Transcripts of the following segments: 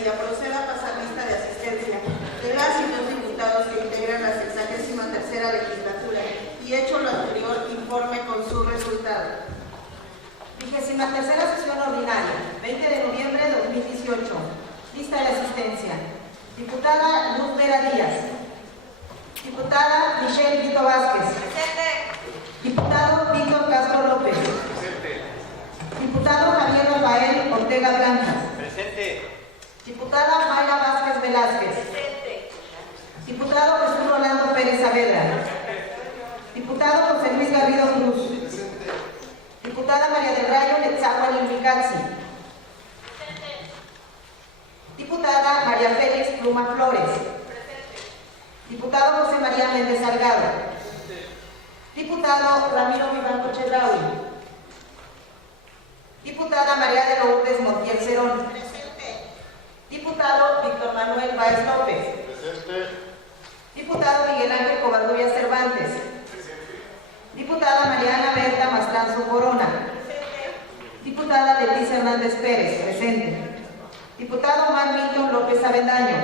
día proceda a pasar lista de asistencia de las y los diputados que integran la 63ª legislatura y hecho lo anterior, informe con su resultado. 23ª sesión ordinaria, 20 de noviembre de 2018. Lista de asistencia. Diputada Luz Vera Díaz. Diputada Michelle Vito Vázquez. Presente. Diputado Víctor Castro López. Presente. Diputado Javier Rafael Ortega Blanca. Presente. Diputada Mayra Vázquez Velázquez. Presente. Diputado Jesús Rolando Pérez Saavedra. Diputado José Luis Garrido Cruz. Diputada María del Rayo Netzahualli Micatzi. Diputada María Félix Pluma Flores. Diputado José María Méndez Salgado. Diputado Ramiro Vivanco Chedraui. Diputada María de Lourdes Montiel Cerón. Diputado Víctor Manuel Báez López. Diputado Miguel Ángel Covarrubias Cervantes. Diputada Mariana Berta Mastranzo Corona. Diputada Leticia Hernández Pérez, presente. Diputado Omar Milton López Avendaño.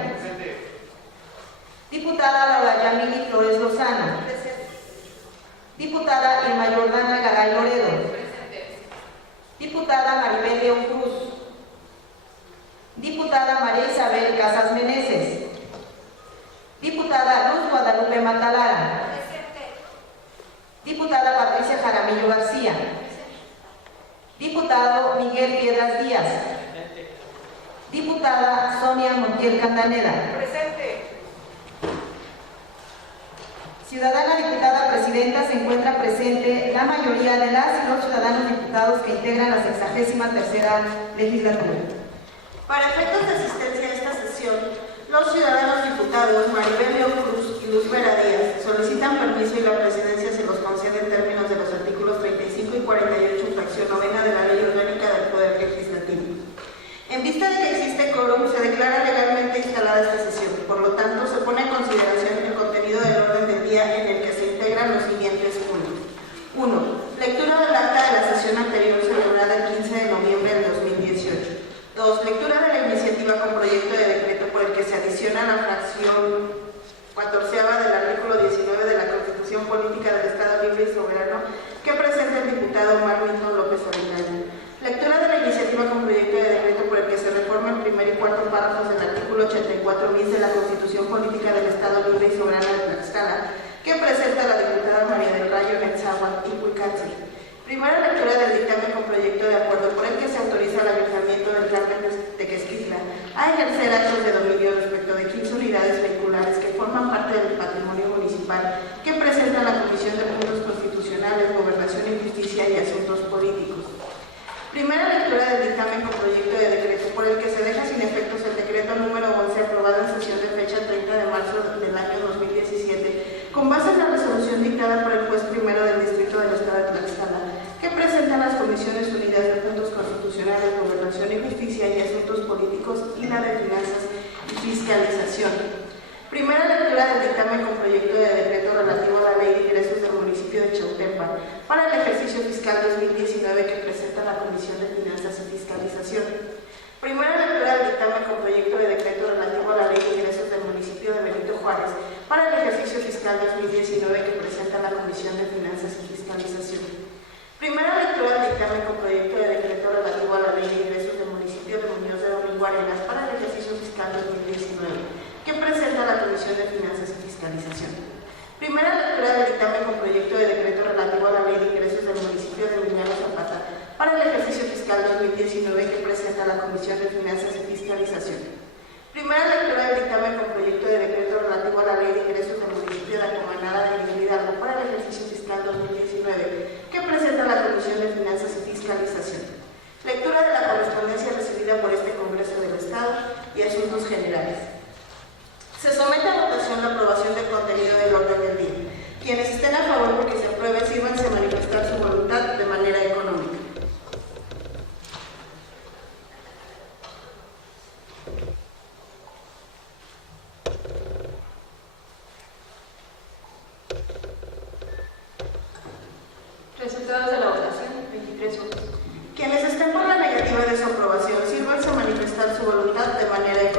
Diputada Laura Yamili Flores Lozano. Diputada Irma Jordana Garay Loredo. Diputada Maribel León Cruz. Diputada María Isabel Casas Meneses. Diputada Luz Guadalupe Matalara. Diputada Patricia Jaramillo García. Diputado Miguel Piedras Díaz. Diputada Sonia Montiel Candaneda. Presente. Ciudadana diputada presidenta, se encuentra presente la mayoría de las y los ciudadanos diputados que integran la 63ª legislatura. Para efectos de asistencia a esta sesión, los ciudadanos diputados Maribel León Cruz y Luz Vera Díaz solicitan permiso y la presidencia se los concede en términos de los artículos 35 y 48, fracción novena de la Ley Orgánica del Poder Legislativo. En vista de que existe quórum, se declara legalmente instalada esta sesión. Por lo tanto, se pone en consideración el contenido del orden del día en el que se integran los siguientes puntos. 1. Lectura del acta de la sesión anterior celebrada el 15 de noviembre del 2018. 2. Lectura de la iniciativa con proyecto de decreto por el que se adiciona la fracción 14ª del artículo 19 de la Constitución Política del Estado Libre y Soberano que presenta el diputado Omar Milton López Avendaño. Lectura de la iniciativa con proyecto de decreto por el que se reforma el primer y cuarto párrafos del artículo 84 bis de la Constitución Política del Estado Libre y Soberano de Tlaxcala que presenta la diputada María del Rayo Netzahualli Micatzi. Primera lectura del dictamen con proyecto de acuerdo por el que se autoriza el ayuntamiento del Carmen de Tequesquitla a ejercer actos de dominio respecto de 15 unidades vehiculares que forman parte del patrimonio municipal que presenta la Comisión de Puntos Constitucionales, Gobernación y Justicia y Asuntos Políticos. Primera lectura del dictamen con proyecto de decreto por el que se deja sin efectos el decreto número 11 aprobado en sesión de fecha 30 de marzo del año 2017 con base en la resolución dictada por el juez primero del Distrito del Estado de Tlaxcala que presenta las Comisiones Unidas de Puntos Constitucionales, Gobernación y Justicia y Asuntos Políticos y la de Finanzas y Fiscalización. Primera lectura del dictamen con proyecto de decreto relativo a la Ley de Ingresos del municipio de Chautempan para el ejercicio fiscal 2019 que presenta la Comisión de Finanzas y Fiscalización. Primera lectura del dictamen con proyecto de decreto relativo a la Ley de Ingresos del municipio de Benito Juárez para el ejercicio fiscal 2019 que presenta la Comisión de Finanzas y Fiscalización. Primera lectura del dictamen con proyecto de decreto relativo a la Ley de Ingresos del municipio de Muñoz de Domingo Arenas para el ejercicio fiscal 2019 que presenta la Comisión de Finanzas y Fiscalización. Primera lectura del dictamen con proyecto de decreto relativo a la Ley de Ingresos del municipio de Emiliano Zapata para el ejercicio fiscal 2019 que presenta la Comisión de Finanzas y Fiscalización. Primera lectura del dictamen con proyecto de decreto relativo a la Ley de Ingresos del municipio de Acomanada de Miguel Hidalgo para el ejercicio fiscal 2019 que presenta la Comisión de Finanzas y Fiscalización. Lectura de la correspondencia recibida por este Congreso del Estado y Asuntos Generales. Se somete a votación la aprobación del contenido del orden del día. Quienes estén a favor porque se apruebe, sírvanse a manifestar su voluntad de manera económica. Resultados de la votación, 23 votos. Quienes estén por la negativa de su aprobación, sírvanse a manifestar su voluntad de manera económica.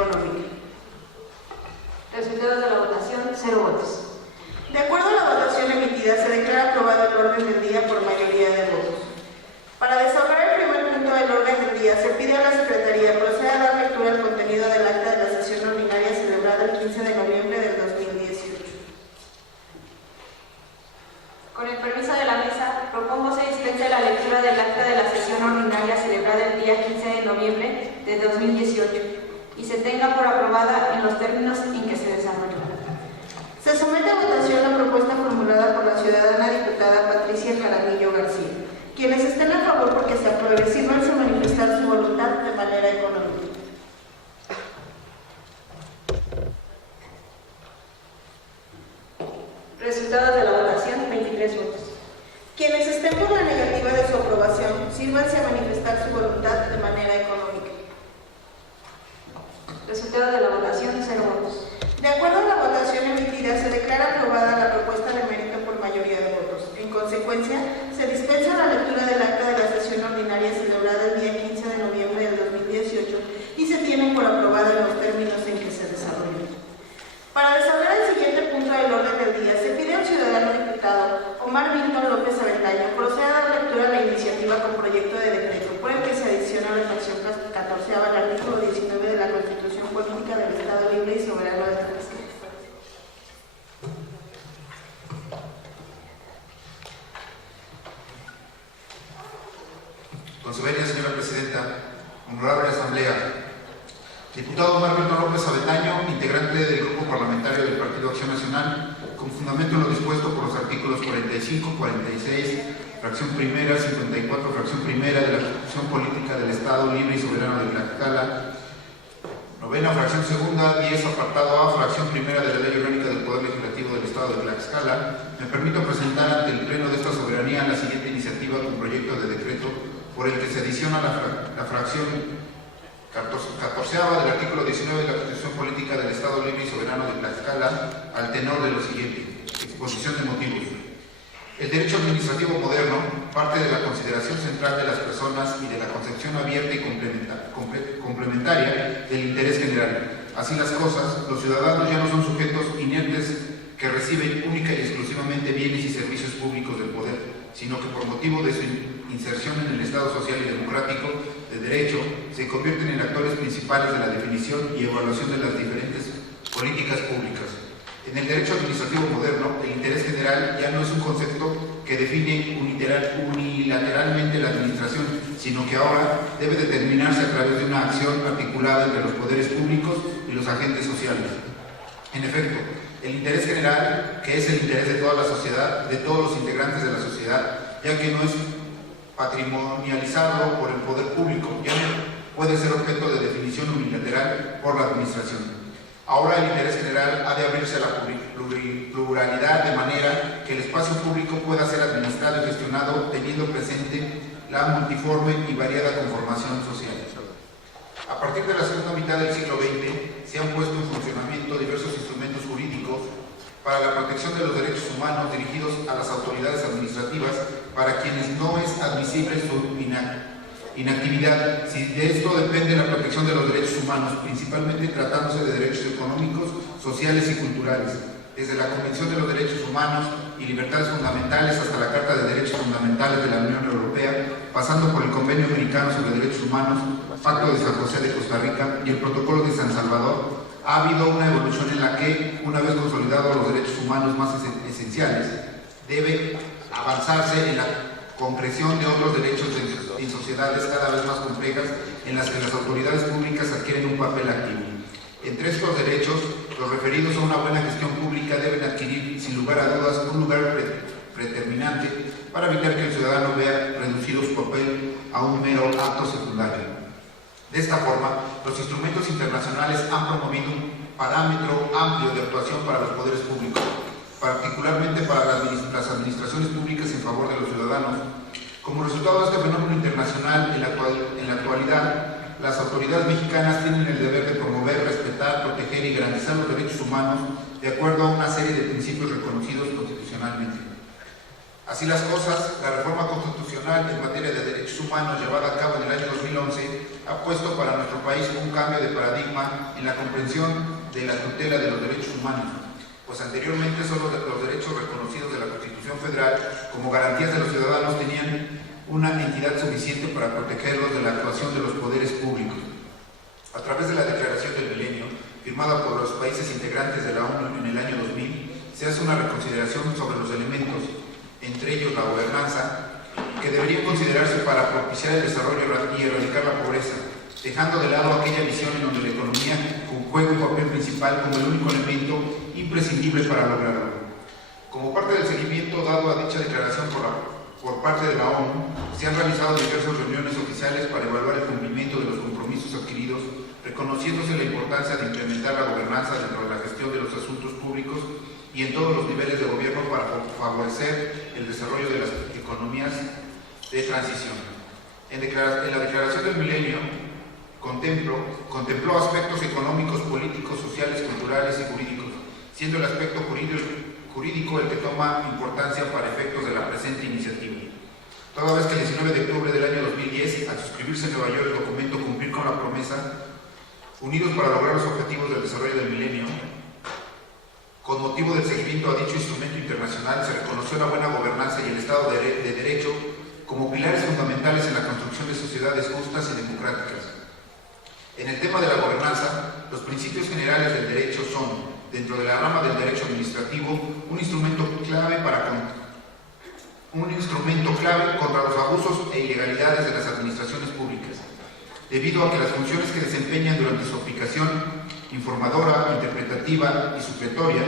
lectura del acta de la sesión ordinaria celebrada el día 15 de noviembre de 2018 y se tenga por aprobada en los términos en que se desarrolló. Se somete a votación la propuesta formulada por la ciudadana diputada Patricia Jaramillo García. Quienes estén a favor porque se apruebe, sírvanse a manifestar su voluntad de manera económica. Resultados de la votación, 23 votos. Quienes estén por la negativa de su aprobación, sírvanse a manifestar su voluntad de manera económica. Resultado de la votación, 0 votos. De acuerdo a la votación emitida, se declara aprobada la propuesta de mérito por mayoría de votos. En consecuencia, se dispensa la lectura del acta de la sesión ordinaria celebrada el día 15 de noviembre del 2018 y se tiene por aprobada en los términos en que se desarrolló. Para desarrollar el siguiente punto del orden del día, se pide al ciudadano diputado Omar Víctor López Avendaño proceda a dar lectura a la iniciativa con proyecto de decreto por el que se adiciona la fracción 14 al artículo 19 de la Constitución Política del Estado Libre y Soberano de Tlaxcala. Con su venia, señora Presidenta, honorable Asamblea, diputado Omar Víctor López Avendaño, integrante del Grupo Parlamentario del Partido Acción Nacional, con fundamento en lo dispuesto por los artículos 45, 46, fracción primera, 54, fracción primera de la Constitución Política del Estado Libre y Soberano de Tlaxcala, novena, fracción segunda, 10, apartado A, fracción primera de la Ley Orgánica del Poder Legislativo del Estado de Tlaxcala, me permito presentar ante el Pleno de esta soberanía la siguiente iniciativa con proyecto de decreto por el que se adiciona la fracción 14 del artículo 19 de la Constitución Política del Estado Libre y Soberano de Tlaxcala al tenor de lo siguiente. Exposición de motivos. El derecho administrativo moderno parte de la consideración central de las personas y de la concepción abierta y complementaria del interés general. Así las cosas, los ciudadanos ya no son sujetos inertes que reciben única y exclusivamente bienes y servicios públicos del poder, sino que por motivo de su inserción en el Estado social y democrático de derecho, se convierten en actores principales de la definición y evaluación de las diferentes políticas públicas. En el derecho administrativo moderno, el interés general ya no es un concepto que define unilateralmente la administración, sino que ahora debe determinarse a través de una acción articulada entre los poderes públicos y los agentes sociales. En efecto, el interés general, que es el interés de toda la sociedad, de todos los integrantes de la sociedad, ya que no es patrimonializado por el poder público, ya no puede ser objeto de definición unilateral por la administración. Ahora el interés general ha de abrirse a la pluralidad de manera que el espacio público pueda ser administrado y gestionado teniendo presente la multiforme y variada conformación social. A partir de la segunda mitad del siglo XX se han puesto en funcionamiento diversos instrumentos jurídicos para la protección de los derechos humanos dirigidos a las autoridades administrativas para quienes no es admisible su inactividad. Si de esto depende la protección de los derechos humanos, principalmente tratándose de derechos económicos, sociales y culturales, desde la Convención de los Derechos Humanos y Libertades Fundamentales hasta la Carta de Derechos Fundamentales de la Unión Europea, pasando por el Convenio Americano sobre Derechos Humanos, Pacto de San José de Costa Rica y el Protocolo de San Salvador, ha habido una evolución en la que, una vez consolidados los derechos humanos más esenciales, debe avanzarse en la concreción de otros derechos en sociedades cada vez más complejas en las que las autoridades públicas adquieren un papel activo. Entre estos derechos, los referidos a una buena gestión pública deben adquirir, sin lugar a dudas, un lugar predeterminante para evitar que el ciudadano vea reducido su papel a un mero acto secundario. De esta forma, los instrumentos internacionales han promovido un parámetro amplio de actuación para los poderes públicos, particularmente para las administraciones públicas en favor de los ciudadanos. Como resultado de este fenómeno internacional, en la actualidad, las autoridades mexicanas tienen el deber de promover, respetar, proteger y garantizar los derechos humanos de acuerdo a una serie de principios reconocidos constitucionalmente. Así las cosas, la reforma constitucional en materia de derechos humanos llevada a cabo en el año 2011 ha puesto para nuestro país un cambio de paradigma en la comprensión de la tutela de los derechos humanos, pues anteriormente solo los derechos reconocidos de la Constitución Federal como garantías de los ciudadanos tenían una entidad suficiente para protegerlos de la actuación de los poderes públicos. A través de la Declaración del Milenio, firmada por los países integrantes de la ONU en el año 2000, se hace una reconsideración sobre los elementos, entre ellos la gobernanza que deberían considerarse para propiciar el desarrollo y erradicar la pobreza, dejando de lado aquella visión en donde la economía juega un papel principal como el único elemento imprescindible para lograrlo. Como parte del seguimiento dado a dicha declaración por parte de la ONU, se han realizado diversas reuniones oficiales para evaluar el cumplimiento de los compromisos adquiridos, reconociéndose la importancia de implementar la gobernanza dentro de la gestión de los asuntos públicos y en todos los niveles de gobierno para favorecer el desarrollo de las economías de transición. En la Declaración del Milenio contempló aspectos económicos, políticos, sociales, culturales y jurídicos, siendo el aspecto jurídico el que toma importancia para efectos de la presente iniciativa. Toda vez que el 19 de octubre del año 2010, al suscribirse en Nueva York el documento Cumplir con la Promesa, Unidos para lograr los objetivos del desarrollo del milenio, con motivo del seguimiento a dicho instrumento internacional, se reconoció la buena gobernanza y el Estado de Derecho como pilares fundamentales en la construcción de sociedades justas y democráticas. En el tema de la gobernanza, los principios generales del derecho son, dentro de la rama del derecho administrativo, un instrumento clave contra los abusos e ilegalidades de las administraciones públicas, debido a que las funciones que desempeñan durante su aplicación, informadora, interpretativa y supletoria,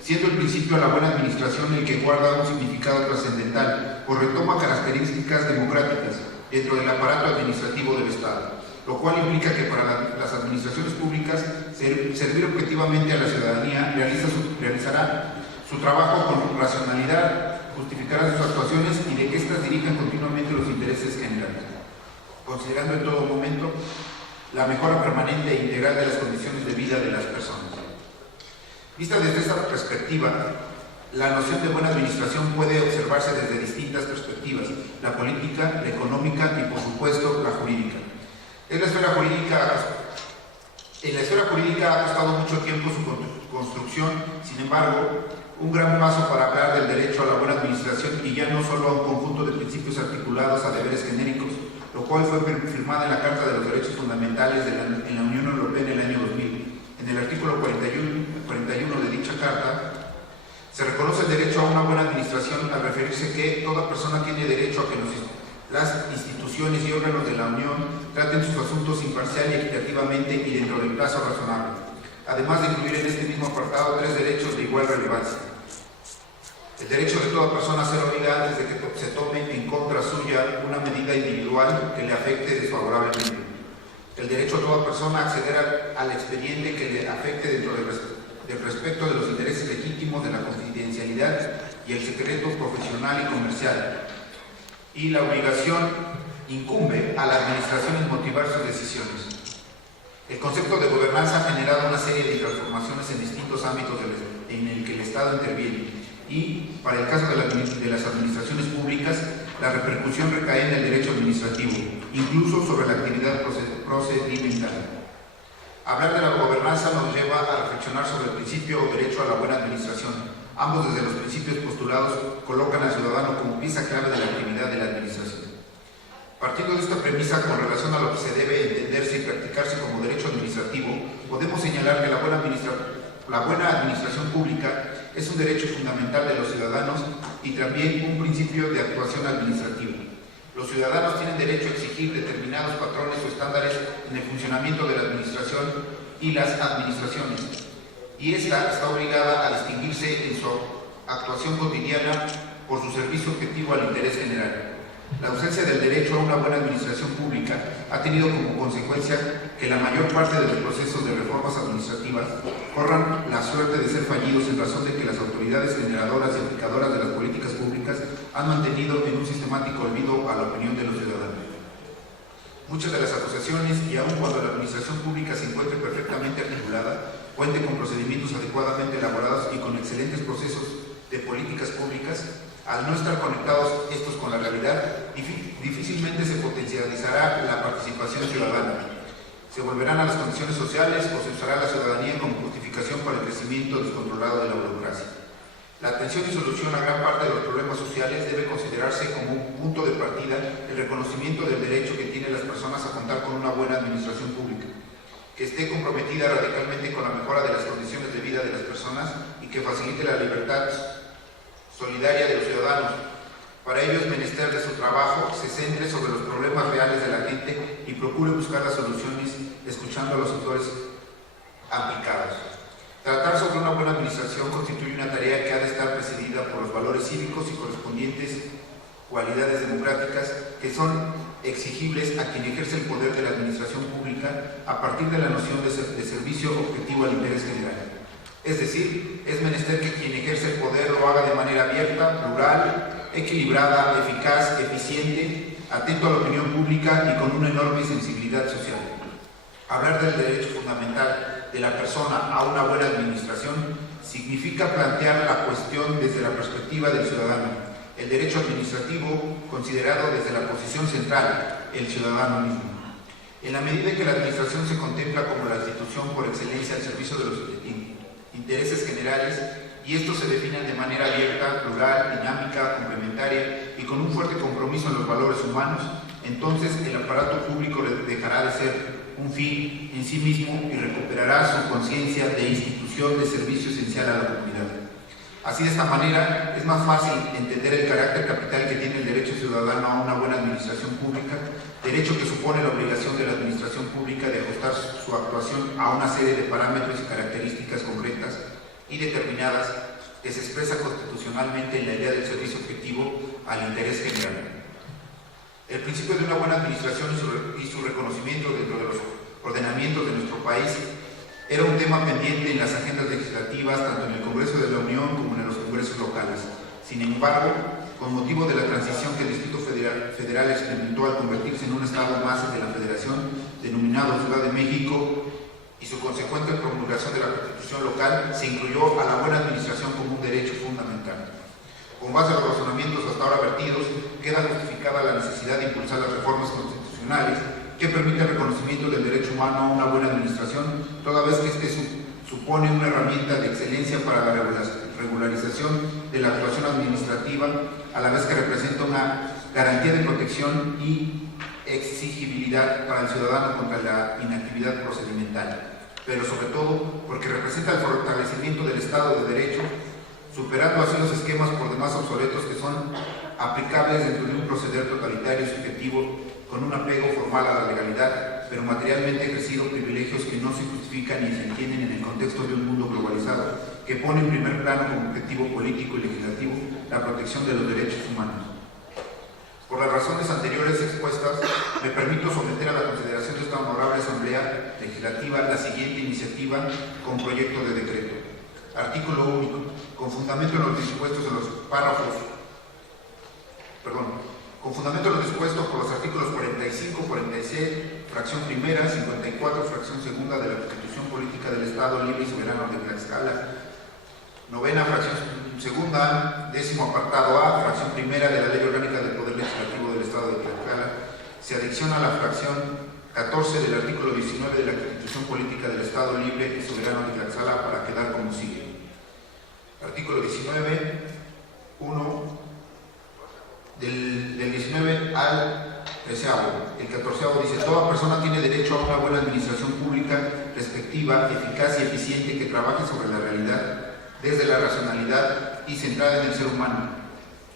siendo el principio de la buena administración el que guarda un significado trascendental, pues retoma características democráticas dentro del aparato administrativo del Estado, lo cual implica que para las administraciones públicas servir objetivamente a la ciudadanía realizará su trabajo con racionalidad, justificará sus actuaciones y de que éstas dirijan continuamente los intereses generales, considerando en todo momento la mejora permanente e integral de las condiciones de vida de las personas. Vista desde esta perspectiva, la noción de buena administración puede observarse desde distintas perspectivas: la política, la económica y, por supuesto, la jurídica. En la esfera jurídica ha costado mucho tiempo su construcción, sin embargo, un gran paso para hablar del derecho a la buena administración y ya no solo a un conjunto de principios articulados a deberes genéricos, lo cual fue firmada en la Carta de los Derechos Fundamentales en la Unión Europea en el año 2000. En el artículo 41 de dicha Carta se reconoce el derecho a una buena administración al referirse que toda persona tiene derecho a que las instituciones y órganos de la Unión traten sus asuntos imparcial y equitativamente y dentro del plazo razonable, además de incluir en este mismo apartado 3 derechos de igual relevancia. El derecho de toda persona a ser oída antes de que se tome en contra suya una medida individual que le afecte desfavorablemente. El derecho de toda persona a acceder al expediente que le afecte dentro del respeto de los intereses legítimos de la confidencialidad y el secreto profesional y comercial. Y la obligación incumbe a la administración en motivar sus decisiones. El concepto de gobernanza ha generado una serie de transformaciones en distintos ámbitos en el que el Estado interviene y, para el caso de las administraciones públicas, la repercusión recae en el derecho administrativo, incluso sobre la actividad procedimental. Hablar de la gobernanza nos lleva a reflexionar sobre el principio o derecho a la buena administración. Ambos, desde los principios postulados, colocan al ciudadano como pieza clave de la actividad de la administración. Partiendo de esta premisa con relación a lo que se debe entenderse y practicarse como derecho administrativo, podemos señalar que la buena administración pública es un derecho fundamental de los ciudadanos y también un principio de actuación administrativa. Los ciudadanos tienen derecho a exigir determinados patrones o estándares en el funcionamiento de la administración y las administraciones, y esta está obligada a distinguirse en su actuación cotidiana por su servicio objetivo al interés general. La ausencia del derecho a una buena administración pública ha tenido como consecuencia que la mayor parte de los procesos de reformas administrativas corran la suerte de ser fallidos en razón de que las autoridades generadoras y aplicadoras de las políticas públicas han mantenido en un sistemático olvido a la opinión de los ciudadanos. Muchas de las asociaciones, y aun cuando la administración pública se encuentre perfectamente articulada, cuente con procedimientos adecuadamente elaborados y con excelentes procesos de políticas públicas, al no estar conectados estos con la realidad, difícilmente se potencializará la participación ciudadana. Se volverán a las condiciones sociales o se usará la ciudadanía como justificación para el crecimiento descontrolado de la burocracia. La atención y solución a gran parte de los problemas sociales debe considerarse como un punto de partida el reconocimiento del derecho que tienen las personas a contar con una buena administración pública, que esté comprometida radicalmente con la mejora de las condiciones de vida de las personas y que facilite la libertad solidaria de los ciudadanos, Para ello es menester de su trabajo se centre sobre los problemas reales de la gente y procure buscar las soluciones escuchando a los sectores aplicados. Tratar sobre una buena administración constituye una tarea que ha de estar presidida por los valores cívicos y correspondientes cualidades democráticas que son exigibles a quien ejerce el poder de la administración pública a partir de la noción de servicio objetivo al interés general. Es decir, es menester que quien ejerce el poder lo haga de manera abierta, plural, equilibrada, eficaz, eficiente, atento a la opinión pública y con una enorme sensibilidad social. Hablar del derecho fundamental de la persona a una buena administración significa plantear la cuestión desde la perspectiva del ciudadano. El derecho administrativo considerado desde la posición central, el ciudadano mismo. En la medida en que la administración se contempla como la institución por excelencia al servicio de los intereses generales, y estos se definen de manera abierta, plural, dinámica, complementaria y con un fuerte compromiso en los valores humanos, entonces el aparato público dejará de ser un fin en sí mismo y recuperará su conciencia de institución de servicio esencial a la comunidad. Así, de esta manera, es más fácil entender el carácter capital que tiene el derecho ciudadano a una buena administración pública, derecho que supone la obligación de la administración pública de ajustar su actuación a una serie de parámetros y características concretas y determinadas que se expresa constitucionalmente en la idea del servicio objetivo al interés general. El principio de una buena administración y su reconocimiento dentro de los ordenamientos de nuestro país era un tema pendiente en las agendas legislativas, tanto en el Congreso de la Unión como en los congresos locales. Sin embargo, con motivo de la transición que el Distrito Federal experimentó al convertirse en un estado más de la Federación, denominado Ciudad de México, y su consecuente promulgación de la Constitución local, se incluyó a la buena administración como un derecho fundamental. Con base a los razonamientos hasta ahora vertidos, queda justificada la necesidad de impulsar las reformas constitucionales que permite el reconocimiento del derecho humano a una buena administración, toda vez que este supone una herramienta de excelencia para la regularización de la actuación administrativa, a la vez que representa una garantía de protección y exigibilidad para el ciudadano contra la inactividad procedimental, pero sobre todo porque representa el fortalecimiento del Estado de Derecho, superando así los esquemas por demás obsoletos que son aplicables dentro de un proceder totalitario y subjetivo con un apego formal a la legalidad, pero materialmente ejercido privilegios que no se justifican ni se entienden en el contexto de un mundo globalizado, que pone en primer plano como objetivo político y legislativo la protección de los derechos humanos. Por las razones anteriores expuestas, me permito someter a la consideración de esta honorable Asamblea Legislativa la siguiente iniciativa con proyecto de decreto. Artículo único. Con fundamento en los dispuestos por los artículos 45, 46, fracción primera, 54, fracción segunda de la Constitución Política del Estado Libre y Soberano de Tlaxcala, novena, fracción segunda, décimo apartado A, fracción primera de la Ley Orgánica del Poder Legislativo del Estado de Tlaxcala, se adiciona a la fracción 14 del artículo 19 de la Constitución Política del Estado Libre y Soberano de Tlaxcala para quedar como sigue. Artículo 19, 1, del 19 al 13º. El 14º dice: toda persona tiene derecho a una buena administración pública respectiva, eficaz y eficiente que trabaje sobre la realidad desde la racionalidad y centrada en el ser humano,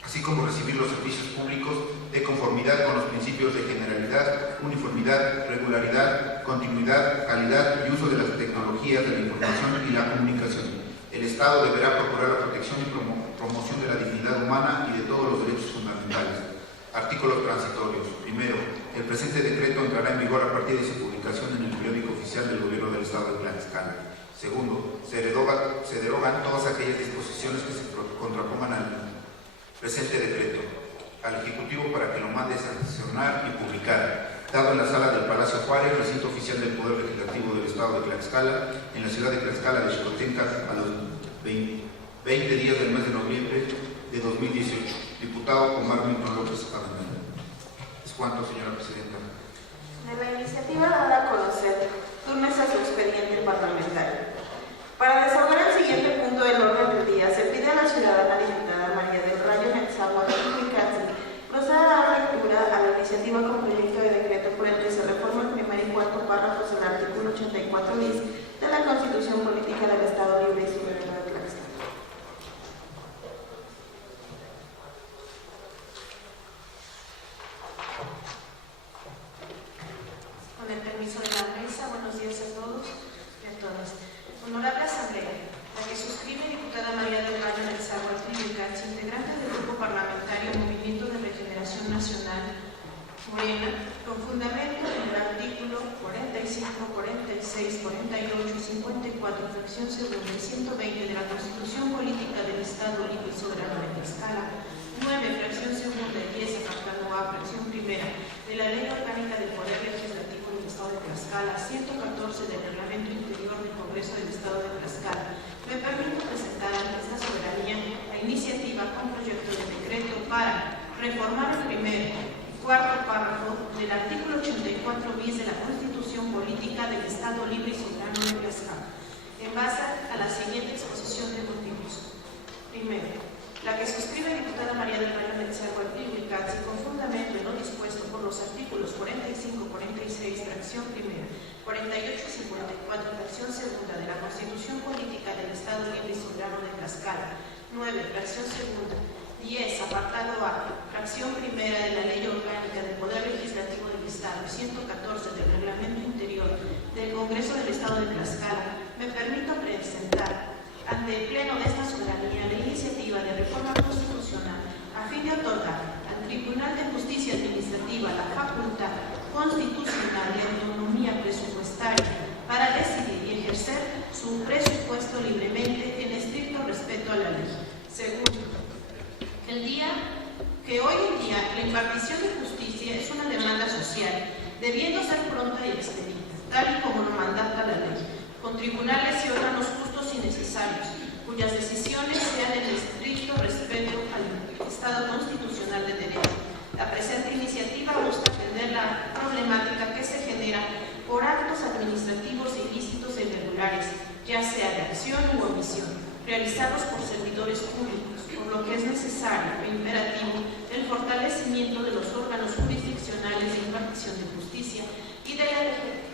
así como recibir los servicios públicos de conformidad con los principios de generalidad, uniformidad, regularidad, continuidad, calidad y uso de las tecnologías de la información y la comunicación. El Estado deberá procurar la protección y promoción de la dignidad humana y de todos los derechos fundamentales. Artículos transitorios. Primero, el presente decreto entrará en vigor a partir de su publicación en el periódico oficial del Gobierno del Estado de Tlaxcala. Segundo, se derogan todas aquellas disposiciones que se contrapongan al presente decreto al Ejecutivo para que lo mande a sancionar y publicar, dado en la sala del Palacio Juárez, recinto oficial del Poder Legislativo del Estado de Tlaxcala, en la ciudad de Tlaxcala de Xicotencas, a los 20 días del mes de noviembre de 2018. Diputado Omar Milton López Avenida. Es cuanto, señora Presidenta. De la iniciativa dada a conocer, túrnese a su expediente parlamentario. Para desahogar el siguiente punto del orden del día, se pide a la ciudadana diputada María del Rayo Nezahualcóyotl proceda a dar lectura a la iniciativa con proyecto de decreto por el que se reforma el primer y cuarto párrafos del artículo 84 bis de la Constitución Política del Estado Libre y Soberano de Tlaxcala. permiso de la mesa. Buenos días a todos y a todas. Honorable Asamblea, la que suscribe diputada María del Valle del Zagual Tribucats, integrante del Grupo Parlamentario Movimiento de Regeneración Nacional, Morena, con fundamento en el artículo 45, 46, 48, 54, fracción segunda y 120 de la Constitución Política del Estado Libre y Soberano de Tlaxcala, 9, fracción segunda y 10, apartado A, fracción primera, de la Ley Orgánica del Poder Legislativo del Estado de Tlaxcala, 114 del Reglamento Interior del Congreso del Estado de Tlaxcala, me permito presentar ante esta soberanía la iniciativa con proyecto de decreto para reformar el primero y cuarto párrafo del artículo 84 bis de la Constitución Política del Estado Libre y Soberano de Tlaxcala, en base a la siguiente exposición de motivos. Primero, la que suscribe la diputada María del Valle del Zagual Tribucats y con fundamento en lo dispuesto por los artículos 45, 46, fracción primera, 48 y 54, fracción segunda de la Constitución Política del Estado Libre y Soberano de Tlaxcala, 9, fracción segunda, 10, apartado A, fracción primera de la Ley Orgánica del Poder Legislativo del Estado, 114 del Reglamento Interior del Congreso del Estado de Tlaxcala, me permito presentar ante el Pleno de esta soberanía la iniciativa de reforma constitucional a fin de otorgar al Tribunal de Justicia Administrativa la facultad constitucional de autonomía presupuestaria para decidir y ejercer su presupuesto libremente en estricto respeto a la ley. Segundo, que hoy en día la impartición de justicia es una demanda social, debiendo ser pronta y expedita, tal y como lo mandata la ley, con tribunales y órganos justos y necesarios, cuyas decisiones sean en estricto respeto al Estado constitucional de derecho. La presente iniciativa busca atender la problemática que se genera por actos administrativos ilícitos e irregulares, ya sea de acción u omisión, realizados por servidores públicos, por lo que es necesario e imperativo el fortalecimiento de los órganos jurisdiccionales de impartición de justicia y de la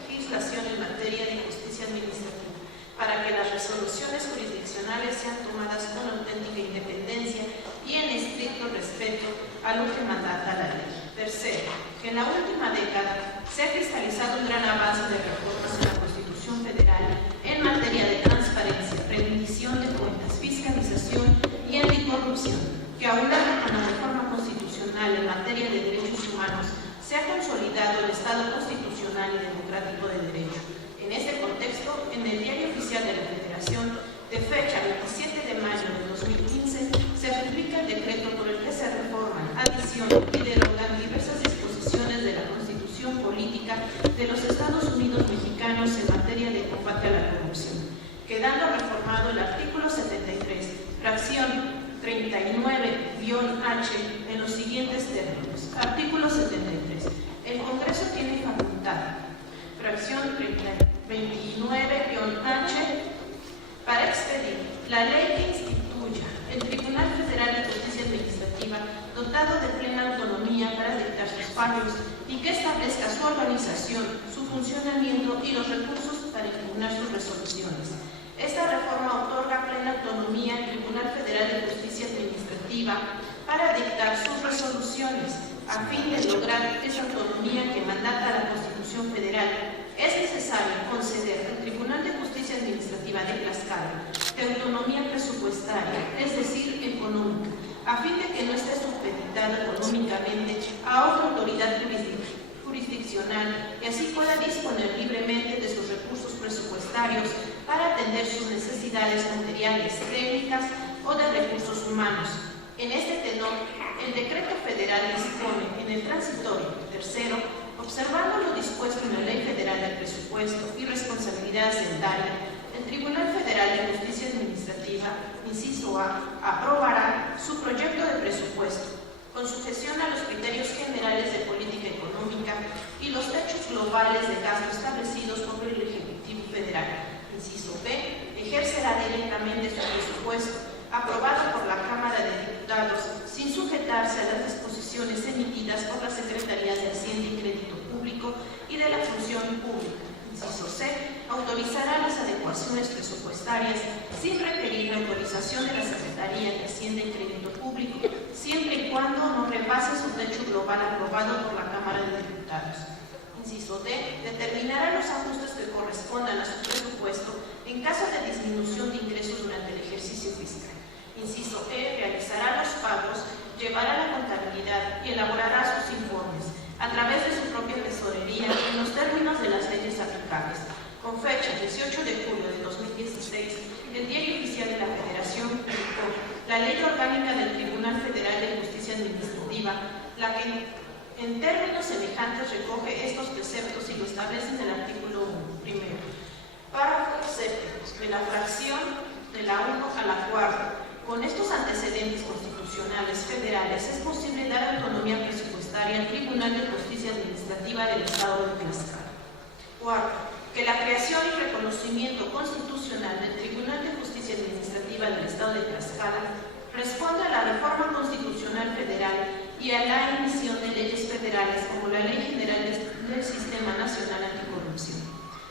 legislación en materia de justicia administrativa, para que las resoluciones jurisdiccionales sean tomadas con auténtica independencia y en estricto respeto a lo que mandata la ley. Tercero, que en la última década se ha cristalizado un gran avance de reformas en la Constitución Federal en materia de transparencia, rendición de cuentas, fiscalización y anticorrupción, que aunado con la reforma constitucional en materia de derechos humanos, se ha consolidado el Estado constitucional y democrático de derecho. En este contexto, en el Diario Oficial de la Federación, de fecha 27 de mayo de 2015, se publica el decreto por el que se reforman, adicionan y derogan diversas disposiciones de la Constitución Política de los Estados Unidos Mexicanos en materia de combate a la corrupción, quedando reformado el artículo 73, fracción 39-H en los siguientes términos. Artículo 73. El Congreso tiene facultad, fracción 29-H, para expedir la ley que instituya el Tribunal Federal de Justicia Administrativa, dotado de plena autonomía para dictar sus fallos y que establezca su organización, su funcionamiento y los recursos para impugnar sus resoluciones. Esta reforma otorga plena autonomía al Tribunal Federal de Justicia Administrativa para dictar sus resoluciones. A fin de lograr esa autonomía que mandata la Constitución Federal, es necesario conceder al Tribunal de Justicia Administrativa de Tlaxcala de autonomía presupuestaria, es decir, económica, a fin de que no esté supeditado económicamente a otra autoridad jurisdiccional y así pueda disponer libremente de sus recursos presupuestarios para atender sus necesidades materiales, técnicas o de recursos humanos. En este tenor, el decreto federal dispone en el transitorio tercero, observando lo dispuesto en la Ley Federal del Presupuesto y Responsabilidad Hacendaria, el Tribunal Federal de Justicia Administrativa, inciso A, aprobará su proyecto de presupuesto, con sujeción a los criterios generales de política económica y los techos globales de gasto establecidos por el Ejecutivo Federal. Inciso B, ejercerá directamente su presupuesto, aprobado por la Cámara de Diputados, sin sujetarse a las disposiciones emitidas por las Secretarías de Hacienda y Crédito Público y de la Función Pública. Inciso C, autorizará las adecuaciones presupuestarias sin requerir la autorización de la Secretaría de Hacienda y Crédito Público, siempre y cuando no repase su techo global aprobado por la Cámara de Diputados. Inciso D, determinará aplicables. Con fecha 18 de julio de 2016, el Diario Oficial de la Federación publicó la Ley Orgánica del Tribunal Federal de Justicia Administrativa, la que en términos semejantes recoge estos preceptos y lo establece en el artículo 1. Párrafo 7 de la fracción de la 1 a la 4. Con estos antecedentes constitucionales federales es posible dar autonomía presupuestaria al Tribunal de Justicia Administrativa del Estado de Tlaxcala. Cuarto, que la creación y reconocimiento constitucional del Tribunal de Justicia Administrativa del Estado de Tlaxcala responde a la reforma constitucional federal y a la emisión de leyes federales como la Ley General del Sistema Nacional Anticorrupción,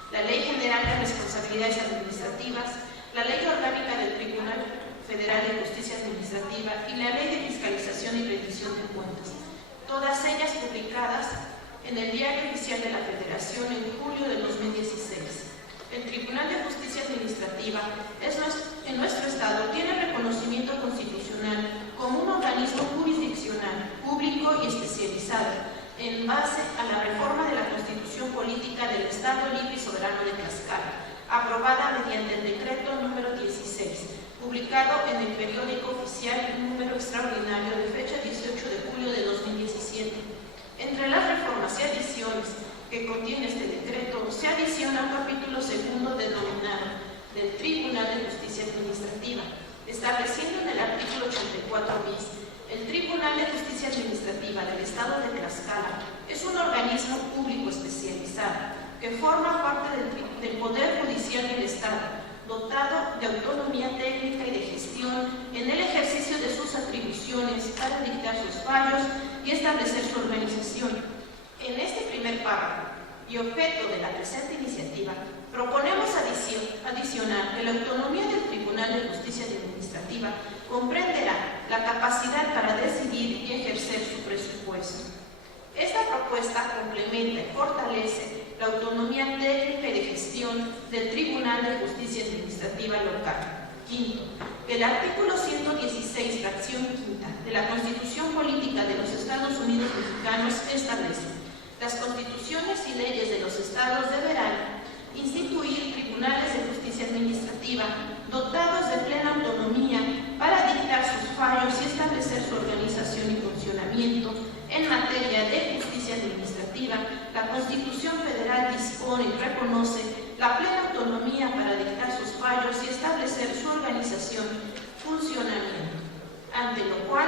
la Ley General de Responsabilidades Administrativas, la Ley Orgánica del Tribunal Federal de Justicia Administrativa y la Ley de Fiscalización y Rendición de Cuentas, todas ellas publicadas en el Diario Oficial de la Federación en julio de 2016. El Tribunal de Justicia Administrativa en nuestro Estado tiene reconocimiento constitucional como un organismo jurisdiccional, público y especializado, en base a la reforma de la Constitución Política del Estado Libre y Soberano de Tlaxcala, aprobada mediante el decreto número 16, publicado en el periódico oficial número extraordinario de fecha 18 de julio de 2017. Entre las reformas y adiciones que contiene este decreto, se adiciona un capítulo segundo denominado del Tribunal de Justicia Administrativa, estableciendo en el artículo 84 bis, el Tribunal de Justicia Administrativa del Estado de Tlaxcala es un organismo público especializado que forma parte del Poder Judicial del Estado, dotado de autonomía técnica y de gestión en el ejercicio de sus atribuciones para dictar sus fallos y establecer su organización. En este primer párrafo y objeto de la presente iniciativa, proponemos adicionar que la autonomía del Tribunal de Justicia Administrativa comprenderá la capacidad para decidir y ejercer su presupuesto. Esta propuesta complementa y fortalece la autonomía técnica y de gestión del Tribunal de Justicia Administrativa local. Quinto, que el artículo 116, fracción quinta, de la Constitución Política de los Estados Unidos Mexicanos establece: las constituciones y leyes de los estados deberán instituir tribunales de justicia administrativa dotados de plena autonomía para dictar sus fallos y establecer su organización y funcionamiento. En materia de justicia administrativa, la Constitución Federal dispone y reconoce la plena autonomía para dictar sus fallos y establecer su organización y funcionamiento, ante lo cual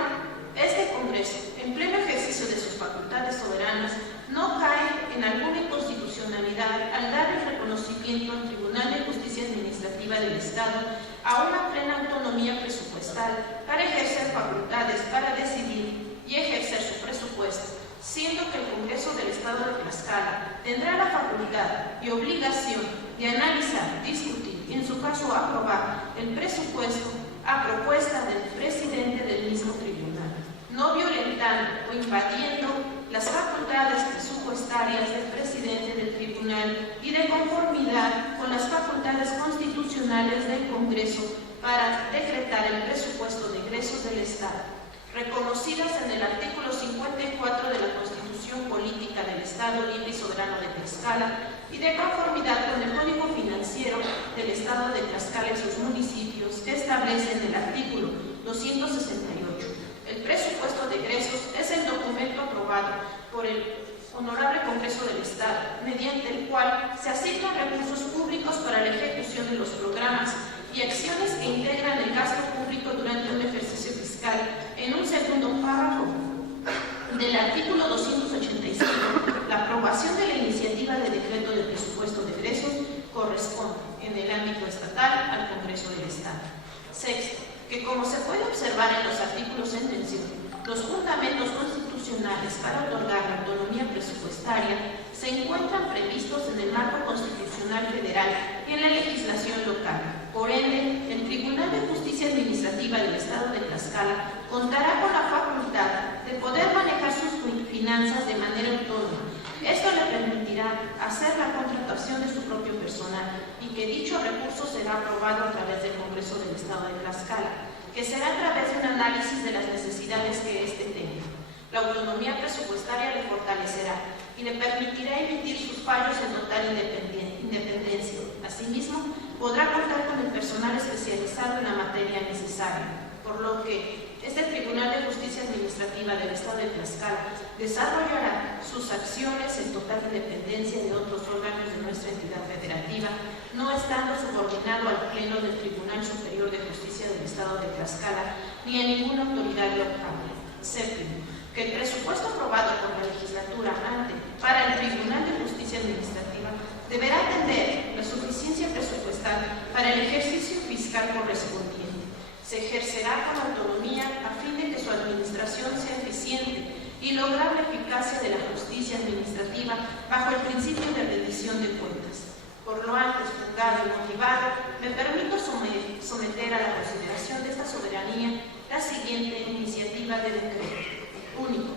este Congreso, en pleno ejercicio de sus facultades soberanas, no cae en alguna inconstitucionalidad al dar el reconocimiento al Tribunal de Justicia Administrativa del Estado a una plena autonomía presupuestal para ejercer facultades para decidir y ejercer su presupuesto, siendo que el Congreso del Estado de Tlaxcala tendrá la facultad y obligación de analizar, discutir y en su caso aprobar el presupuesto a propuesta del presidente del mismo tribunal, no violentando o invadiendo las facultades presupuestarias del presidente del tribunal y de conformidad con las facultades constitucionales del Congreso para decretar el presupuesto de egresos del Estado, reconocidas en el artículo 54 de la Constitución Política del Estado Libre y Soberano de Tlaxcala y de conformidad con el Código Financiero del Estado de Tlaxcala y sus municipios, que establece en el artículo 268. El presupuesto de egresos es el documento aprobado por el Honorable Congreso del Estado, mediante el cual se asignan recursos públicos para la ejecución de los programas y acciones que integran el gasto público durante un ejercicio fiscal. En un segundo párrafo del artículo 285, la aprobación de la iniciativa de decreto de presupuesto de egresos corresponde, en el ámbito estatal, al Congreso del Estado. Sexto, que como se puede observar en los artículos en mención, los fundamentos constitucionales para otorgar la autonomía presupuestaria se encuentran previstos en el marco constitucional federal y en la legislación local. Por ende, el Tribunal de Justicia Administrativa del Estado de Tlaxcala contará con la facultad de poder manejar sus finanzas de manera autónoma. Esto le permitirá hacer la contratación de su propio personal y que dicho recurso será aprobado a través del Congreso del Estado de Tlaxcala, que será a través de un análisis de las necesidades que éste tenga. La autonomía presupuestaria le fortalecerá y le permitirá emitir sus fallos en total independencia Asimismo, podrá contar con el personal especializado en la materia necesaria, por lo que este Tribunal de Justicia Administrativa del Estado de Tlaxcala desarrollará sus acciones en total independencia de otros órganos de nuestra entidad federativa, no estando subordinado al Pleno del Tribunal Superior de Justicia del Estado de Tlaxcala ni a ninguna autoridad local. Séptimo, que el presupuesto aprobado por la legislatura ante para el Tribunal de Justicia Administrativa deberá atender la suficiencia presupuestal para el ejercicio fiscal correspondiente. Se ejercerá con autonomía a fin de que su administración sea eficiente y lograr la eficacia de la justicia administrativa bajo el principio de rendición de cuentas. Por lo antes fundado y motivado, me permito someter a la consideración de esta soberanía la siguiente iniciativa de decreto. Único.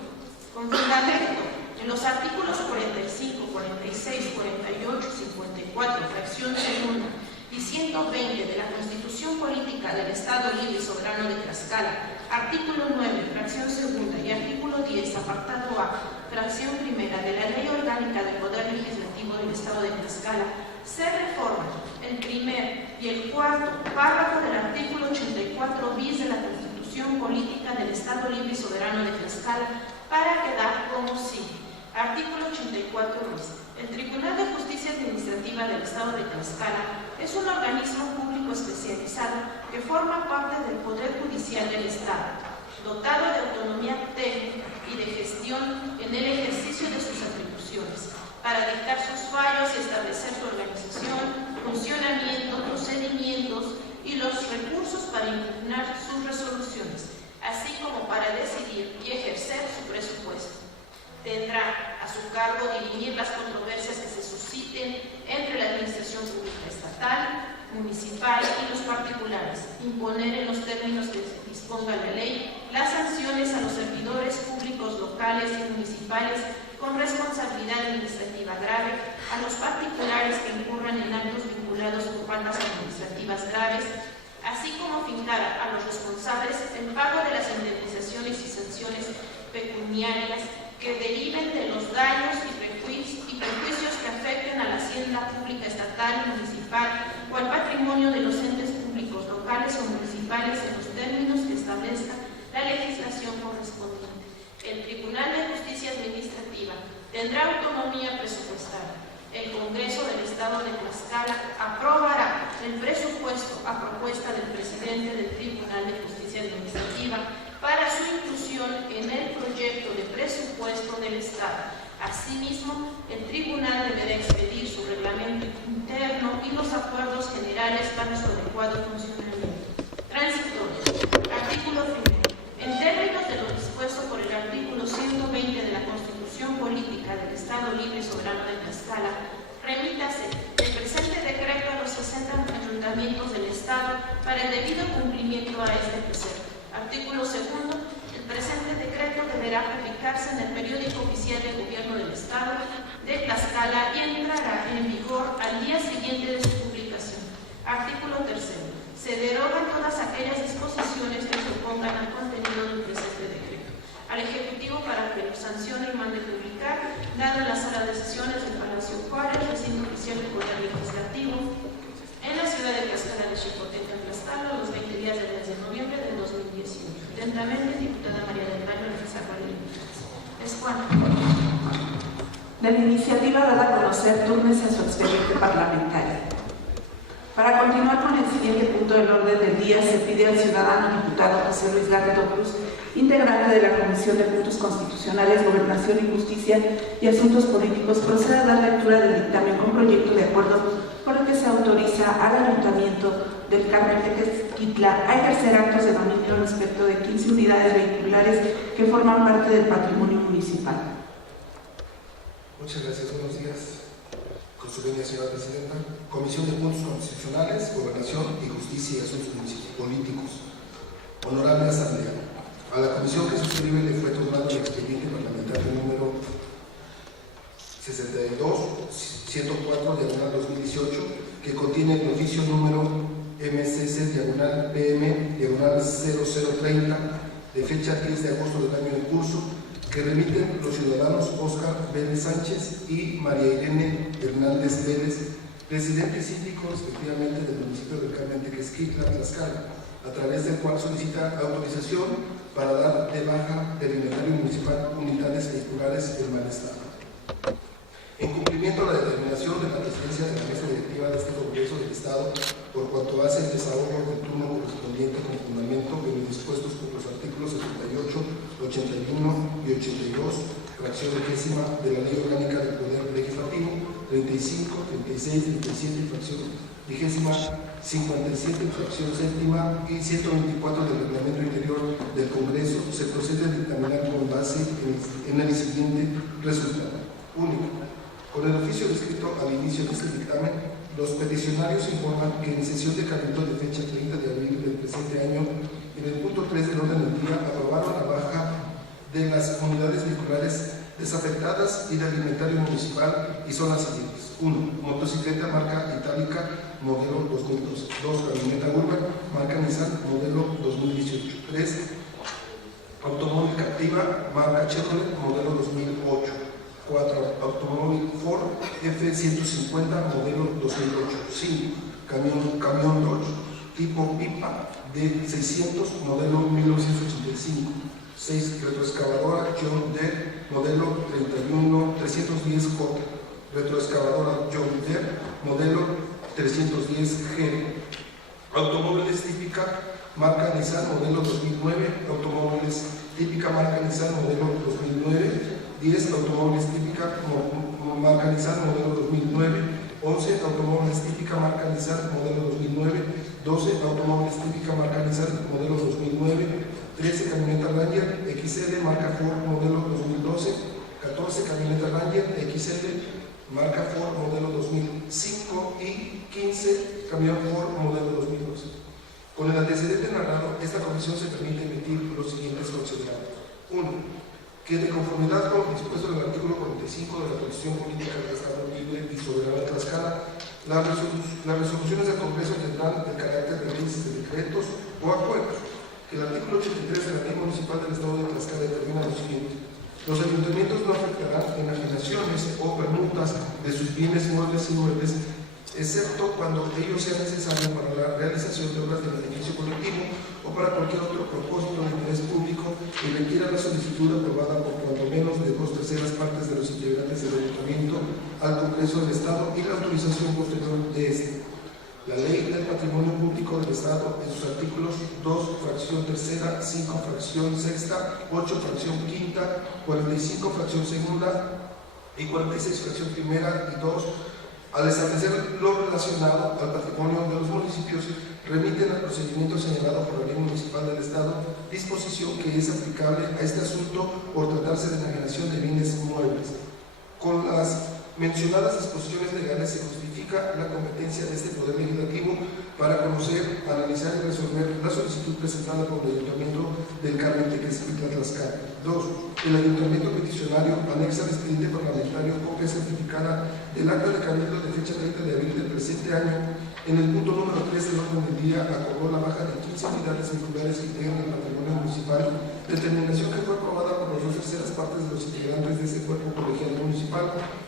Con fundamento en los artículos 45, 46, 48, 54, fracción segunda y 120 de la Constitución Política del Estado Libre y Soberano de Tlaxcala, artículo 9, fracción segunda y artículo 10, apartado A, fracción primera de la Ley Orgánica del Poder Legislativo del Estado de Tlaxcala, se reforma el primer y el cuarto párrafo del artículo 84 bis de la Constitución Política del Estado Libre y Soberano de Tlaxcala para quedar como sigue. Artículo 84 bis. El Tribunal de Justicia Administrativa del Estado de Tlaxcala es un organismo público especializado que forma parte del Poder Judicial del Estado, dotado de autonomía técnica y de gestión en el ejercicio de sus atribuciones, para dictar sus fallos y establecer su organización, funcionamiento, procedimientos y los recursos para impugnar sus resoluciones, así como para decidir y ejercer su presupuesto. Tendrá a su cargo dirimir las controversias que se susciten entre la administración pública estatal, municipal y los particulares, imponer en los términos que disponga la ley las sanciones a los servidores públicos locales y municipales con responsabilidad administrativa grave, a los particulares que incurran en actos vinculados con faltas administrativas graves, así como fincar a los responsables el pago de las indemnizaciones y sanciones pecuniarias que deriven de los daños y perjuicios que afecten a la hacienda pública estatal y municipal o al patrimonio de los entes públicos locales o municipales en los términos que establezca la legislación correspondiente. El Tribunal de Justicia Administrativa tendrá autonomía presupuestaria. El Congreso del Estado de Tlaxcala aprobará el presupuesto a propuesta del presidente del Tribunal de Justicia Administrativa para su inclusión en el proyecto de presupuesto del Estado. Asimismo, el Tribunal deberá expedir su reglamento interno y los acuerdos generales para su adecuado funcionamiento. Transitorio. Artículo 1. En términos de lo dispuesto por el artículo 120 de la Constitución Política del Estado Libre y Soberano de Tlaxcala, remítase el presente decreto a los 60 ayuntamientos del Estado para el debido cumplimiento a este precepto. Artículo 2. El presente decreto deberá publicarse en el periódico oficial del Gobierno del Estado de Tlaxcala y entrará en vigor al día siguiente de su publicación. Artículo 3. Se derogan todas aquellas disposiciones que se opongan al contenido del presente decreto al Ejecutivo para que lo sancione y mande publicar, dado en la sala de sesiones del Palacio Juárez, recinto oficial del Poder Legislativo, en la ciudad de Tlaxcala de Xicoteca, Tlaxcala, los 20 días del mes de noviembre del 2018. Atentamente, diputada María del Carmen Zagualí. Es cuanto. La iniciativa dada a conocer túrnese a su expediente parlamentario. Para continuar con el siguiente punto del orden del día, se pide al ciudadano diputado José Luis Garrido Cruz, integrante de la Comisión de Puntos Constitucionales, Gobernación y Justicia y Asuntos Políticos, proceda a dar lectura del dictamen con proyecto de acuerdo por el que se autoriza al Ayuntamiento del Carmen de Tequitla a ejercer actos de dominio respecto de 15 unidades vehiculares que forman parte del patrimonio municipal. Muchas gracias, buenos días. Con su venia, señora Presidenta. Comisión de Puntos Constitucionales, Gobernación y Justicia y Asuntos Políticos. Honorable Asamblea. A la comisión que suscribe le fue otorgado el expediente parlamentario número 62-104/2018, que contiene el oficio número MCC/PM/0030 de fecha 10 de agosto del año en curso, que remiten los ciudadanos Óscar Vélez Sánchez y María Irene Hernández Vélez, residente cívico respectivamente del municipio del Carmen Tequesquitla, Tlaxcala, a través del cual solicita autorización para dar de baja del inventario municipal unidades vehiculares en mal estado. En cumplimiento a la determinación de la presidencia de la mesa directiva de este Congreso del Estado, por cuanto hace el desahogo del turno correspondiente con fundamento en los dispuestos por los artículos 78, 81 y 82, fracción 20ª de la Ley Orgánica del Poder Legislativo, 35, 36, 37, fracción 20ª, 57, fracción 7ª y 124 del Reglamento Interior del Congreso, se procede a dictaminar con base en el siguiente resultado. Único. Con el oficio descrito al inicio de este dictamen, los peticionarios informan que en sesión de cabildo de fecha 30 de abril del presente año, en el punto 3 del orden del día, aprobaron la baja de las unidades vehiculares desafectadas y del inventario municipal, y son las siguientes: 1. Motocicleta marca Itálica modelo 2012. 2. Camioneta Urban marca Nissan modelo 2018. 3. Automóvil Captiva marca Chevrolet modelo 2008. 4. Automóvil Ford F-150 modelo 2008. 5. Camión Dodge tipo pipa de 600 modelo 1985. 6. Retroexcavadora John Deere modelo 310J. Retroexcavadora John Deere modelo 310G. Automóviles típica marca Nissan modelo 2009. Automóviles típica marca Nissan modelo 2009. 10 automóviles típica marca Nissan modelo 2009, 11 automóviles típica marca Nissan modelo 2009, 12 automóviles típica marca Nissan modelo 2009, 13 camioneta Ranger XL marca Ford modelo 2012, 14 camioneta Ranger XL marca Ford modelo 2005 y 15 camión Ford modelo 2012. Con el antecedente narrado, esta comisión se permite emitir los siguientes considerados. 1. Que de conformidad con lo dispuesto en el artículo 45 de la Constitución Política del Estado Libre y Soberano de Tlaxcala, las resoluciones del Congreso tendrán el carácter de leyes de decretos o acuerdos. El artículo 83 de la Ley Municipal del Estado de Tlaxcala determina lo siguiente: los ayuntamientos no afectarán enajenaciones o permutas de sus bienes muebles e inmuebles, excepto cuando ello sea necesario para la realización de obras de beneficio colectivo o para cualquier otro propósito de interés público que requiera la solicitud aprobada por cuando menos de 2/3 partes de los integrantes del ayuntamiento al Congreso del Estado y la autorización posterior de este. La Ley del Patrimonio Público del Estado, en sus artículos 2, fracción 3ª, 5, fracción 6ª, 8, fracción 5ª, 45, fracción 2ª y 46, fracción 1ª y 2, al establecer lo relacionado al patrimonio de los municipios, remiten al procedimiento señalado por la Ley Municipal del Estado, disposición que es aplicable a este asunto por tratarse de enajenación de bienes muebles. Con las mencionadas disposiciones legales se justifica la competencia de este Poder Legislativo para conocer, analizar y resolver la solicitud presentada por el Ayuntamiento del Carmen Tequesquitla, Tlaxcala. 2. El Ayuntamiento peticionario anexa al expediente parlamentario copia certificada del acta de cabildo de fecha 30 de abril del presente año. En el punto número 3 del orden del día acordó la baja de 15 unidades vehiculares que integran el patrimonio municipal, determinación que fue aprobada por las 2/3 partes de los integrantes de ese cuerpo colegiado municipal,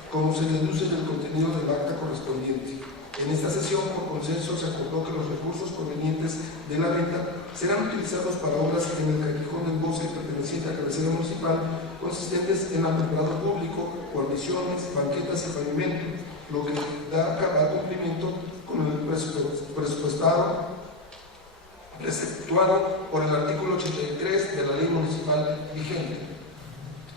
como se deduce del contenido del acta correspondiente. En esta sesión, por consenso, se acordó que los recursos provenientes de la venta serán utilizados para obras en el callejón del bosque perteneciente a cabecera municipal, consistentes en alumbrado público, guarniciones, banquetas y pavimento, lo que da cumplimiento con el presupuestado preceptuado por el artículo 83 de la Ley Municipal vigente.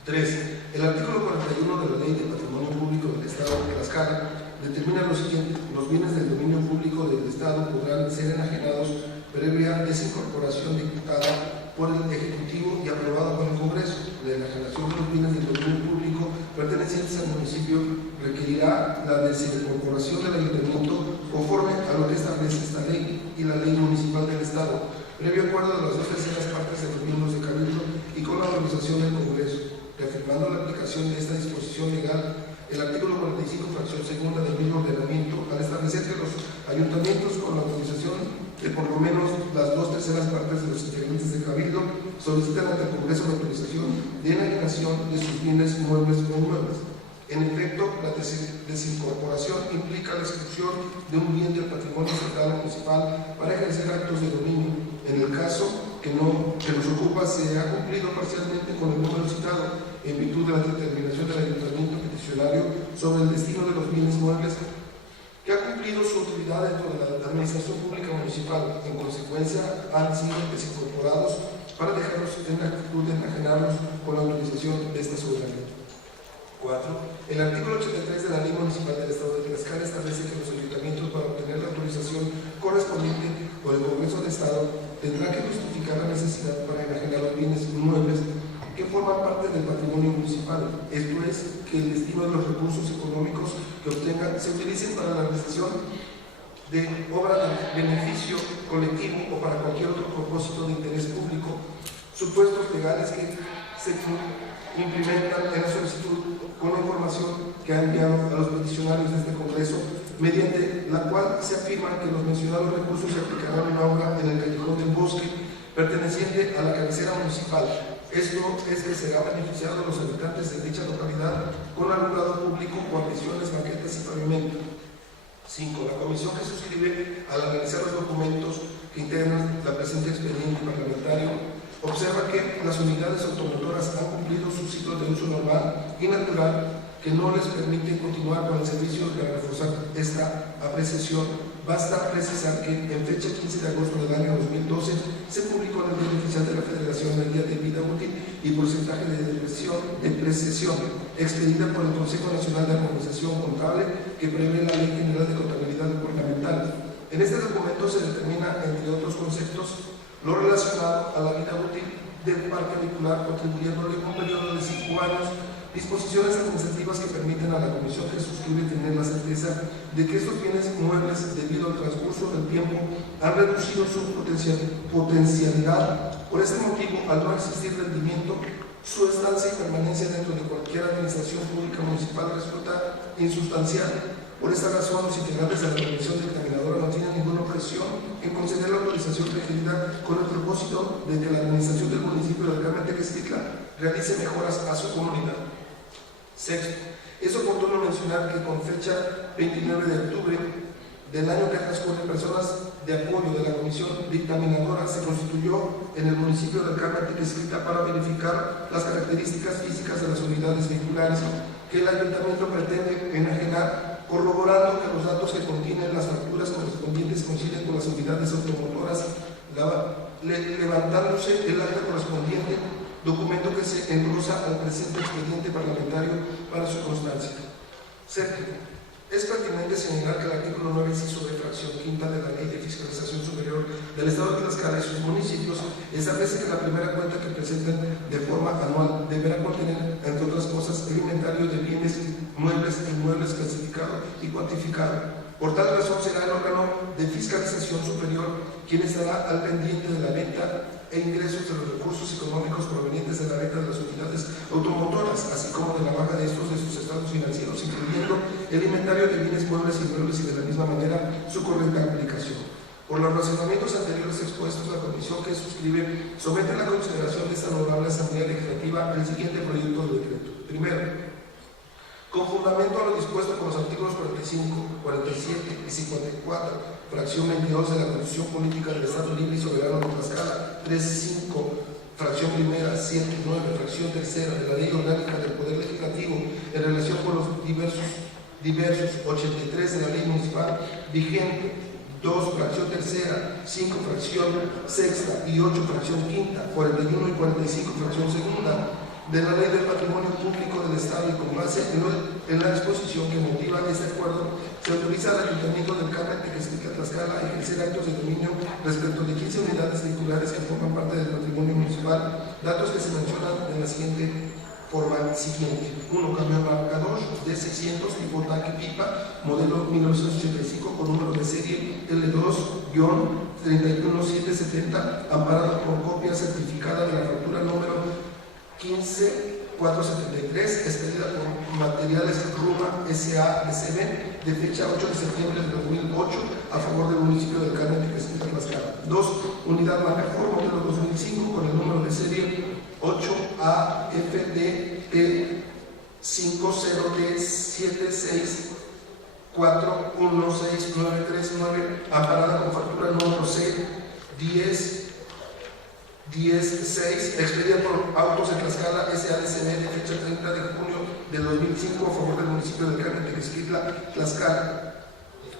3. El artículo 41 de la Ley de Patrimonio Público del Estado de Tlaxcala determina lo siguiente: los bienes del dominio público del Estado podrán ser enajenados previa desincorporación dictada por el Ejecutivo y aprobada por el Congreso. La enajenación de los bienes del dominio público pertenecientes al municipio requerirá la desincorporación del ayuntamiento conforme a lo que establece esta ley y la Ley Municipal del Estado, previo acuerdo de las 2/3 partes de los miembros de Cabildo y con la autorización del Congreso. Reafirmando la aplicación de esta disposición legal, el artículo 45, fracción 2ª del mismo ordenamiento, al establecer que los ayuntamientos, con la autorización de por lo menos las 2/3 partes de los integrantes de Cabildo, solicitan ante el Congreso la autorización de enajenación de sus bienes muebles o inmuebles. En efecto, la desincorporación implica la exclusión de un bien del patrimonio estatal o municipal para ejercer actos de dominio. En el caso que nos ocupa, se ha cumplido parcialmente con el número citado en virtud de la determinación del ayuntamiento peticionario sobre el destino de los bienes muebles que ha cumplido su utilidad dentro de la administración pública municipal. En consecuencia, han sido desincorporados para dejarlos en la actitud de enajenarlos con la autorización de esta soberanía. 4. El artículo 83 de la Ley Municipal del Estado de Tlaxcala establece que los ayuntamientos, para obtener la autorización correspondiente por el Congreso de Estado, tendrán que justificar la necesidad para enajenar los bienes inmuebles que forman parte del patrimonio municipal. Esto es, que el destino de los recursos económicos que obtengan se utilicen para la realización de obra de beneficio colectivo o para cualquier otro propósito de interés público, supuestos legales que se implementan en la solicitud con la información que ha enviado a los peticionarios de este Congreso, mediante la cual se afirma que los mencionados recursos se aplicarán a una obra en el callejón del bosque perteneciente a la cabecera municipal. Esto es que será beneficiado a los habitantes de dicha localidad con alumbrado público, guarniciones, banquetas y pavimento. 5. La comisión que suscribe al analizar los documentos que integran la presente expediente parlamentario observa que las unidades automotoras han cumplido sus ciclos de uso normal y natural que no les permiten continuar con el servicio. Para reforzar esta apreciación, basta precisar que en fecha 15 de agosto del año 2012 se publicó en el Diario Oficial de la Federación el Día de Vida Útil y Porcentaje de Depreciación expedida por el Consejo Nacional de Armonización Contable, que prevé la Ley General de Contabilidad Gubernamental. En este documento se determina, entre otros conceptos, lo relacionado a la vida útil del parque vehicular, contribuyéndole un periodo de 5 años, disposiciones administrativas que permiten a la comisión que suscribe tener la certeza de que estos bienes muebles, debido al transcurso del tiempo, han reducido su potencialidad. Por este motivo, al no existir rendimiento, su estancia y permanencia dentro de cualquier administración pública municipal resulta insustancial. Por esta razón, los integrantes de la comisión dictaminadora no tienen ninguna objeción en conceder la autorización requerida con el propósito de que la administración del municipio del Carmen Tequesquitla realice mejoras a su comunidad. 6. Es oportuno mencionar que con fecha 29 de octubre del año que transcurre, personas de apoyo de la comisión dictaminadora se constituyó en el municipio del Carmen Tequesquitla para verificar las características físicas de las unidades vehiculares que el ayuntamiento pretende enajenar, corroborando que los datos que contienen las facturas correspondientes coinciden con las unidades automotoras, levantándose el acta correspondiente, documento que se engrosa al presente expediente parlamentario para su constancia. 7. Es pertinente señalar que el artículo 9, inciso de fracción quinta de la Ley de Fiscalización Superior del Estado de Tlaxcala y sus municipios establece que la primera cuenta que presenten de forma anual deberá contener, entre otras cosas, el inventario de bienes muebles e inmuebles clasificado y cuantificado. Por tal razón, será el órgano de fiscalización superior quien estará al pendiente de la venta e ingresos de los recursos económicos provenientes de la venta de las unidades automotoras, así como de la baja de estos de sus estados financieros, incluyendo el inventario de bienes muebles e inmuebles y de la misma manera su correcta aplicación. Por los razonamientos anteriores expuestos, la comisión que suscribe somete a la consideración de esta honorable Asamblea Legislativa el siguiente proyecto de decreto. Primero, con fundamento a lo dispuesto por los artículos 45, 47 y 54, fracción 22 de la Constitución Política del Estado Libre y Soberano de Tlaxcala, 3.5, fracción primera, 7.9, fracción tercera de la Ley Orgánica del Poder Legislativo en relación con los diversos 83 de la Ley Municipal vigente, 2, fracción tercera, 5, fracción sexta y 8, fracción quinta, 41 y 45, fracción segunda, de la Ley del Patrimonio Público del Estado, y con base en la disposición que motiva este acuerdo, se autoriza al Ayuntamiento del Carmen Tequesquitla, Tlaxcala, a ejercer actos de dominio respecto de 15 unidades vehiculares que forman parte del patrimonio municipal, datos que se mencionan de la siguiente forma siguiente. 1. Camión marca 2 de 600 tipo tanque pipa, modelo 1985 con número de serie L2-31770, amparado por copia certificada de la factura número 15473, expedida por Materiales Ruma S.A.S.B. de fecha 8 de septiembre de 2008 a favor del municipio del Carmen Tequesquitla, Tlaxcala. 2. Unidad marca Ford, modelo 2005 con el número de serie 8AFDT 50D76416939, amparada con factura número C1016, expedida por Autos de Tlaxcala SADCB de fecha 30 de junio del 2005 a favor del municipio del Carmen Tequesquitla, Tlaxcala.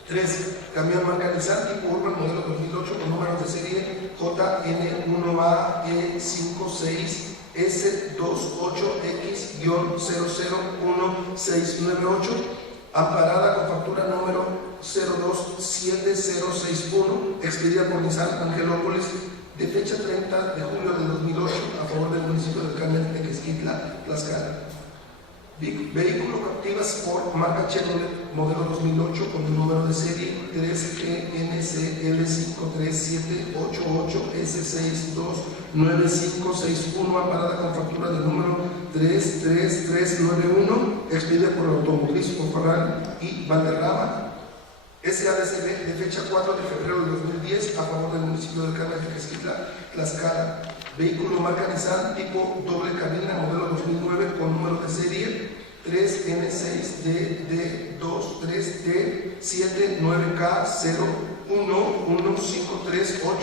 3. Camión marca Nissan tipo Urban modelo 2008 con números de serie JN1AE56S28X-0011698, amparada con factura número 027061, expedida por Nissan Angelópolis de fecha 30 de julio del 2008 a favor del municipio del Carmen Tequesquitla, Tlaxcala. Vehículo Captiva Sport marca Chevrolet modelo 2008 con el número de serie 13GNCL5378S629561, amparada con factura del número 33391, expedida por Automotriz Ofarral y Valderrama SADCB de fecha 4 de febrero de 2010 a favor del municipio del Carmen Tequesquitla, Tlaxcala. Vehículo marca Nissan tipo doble cabina modelo 2009 con número de serie 3N6DD23790115338,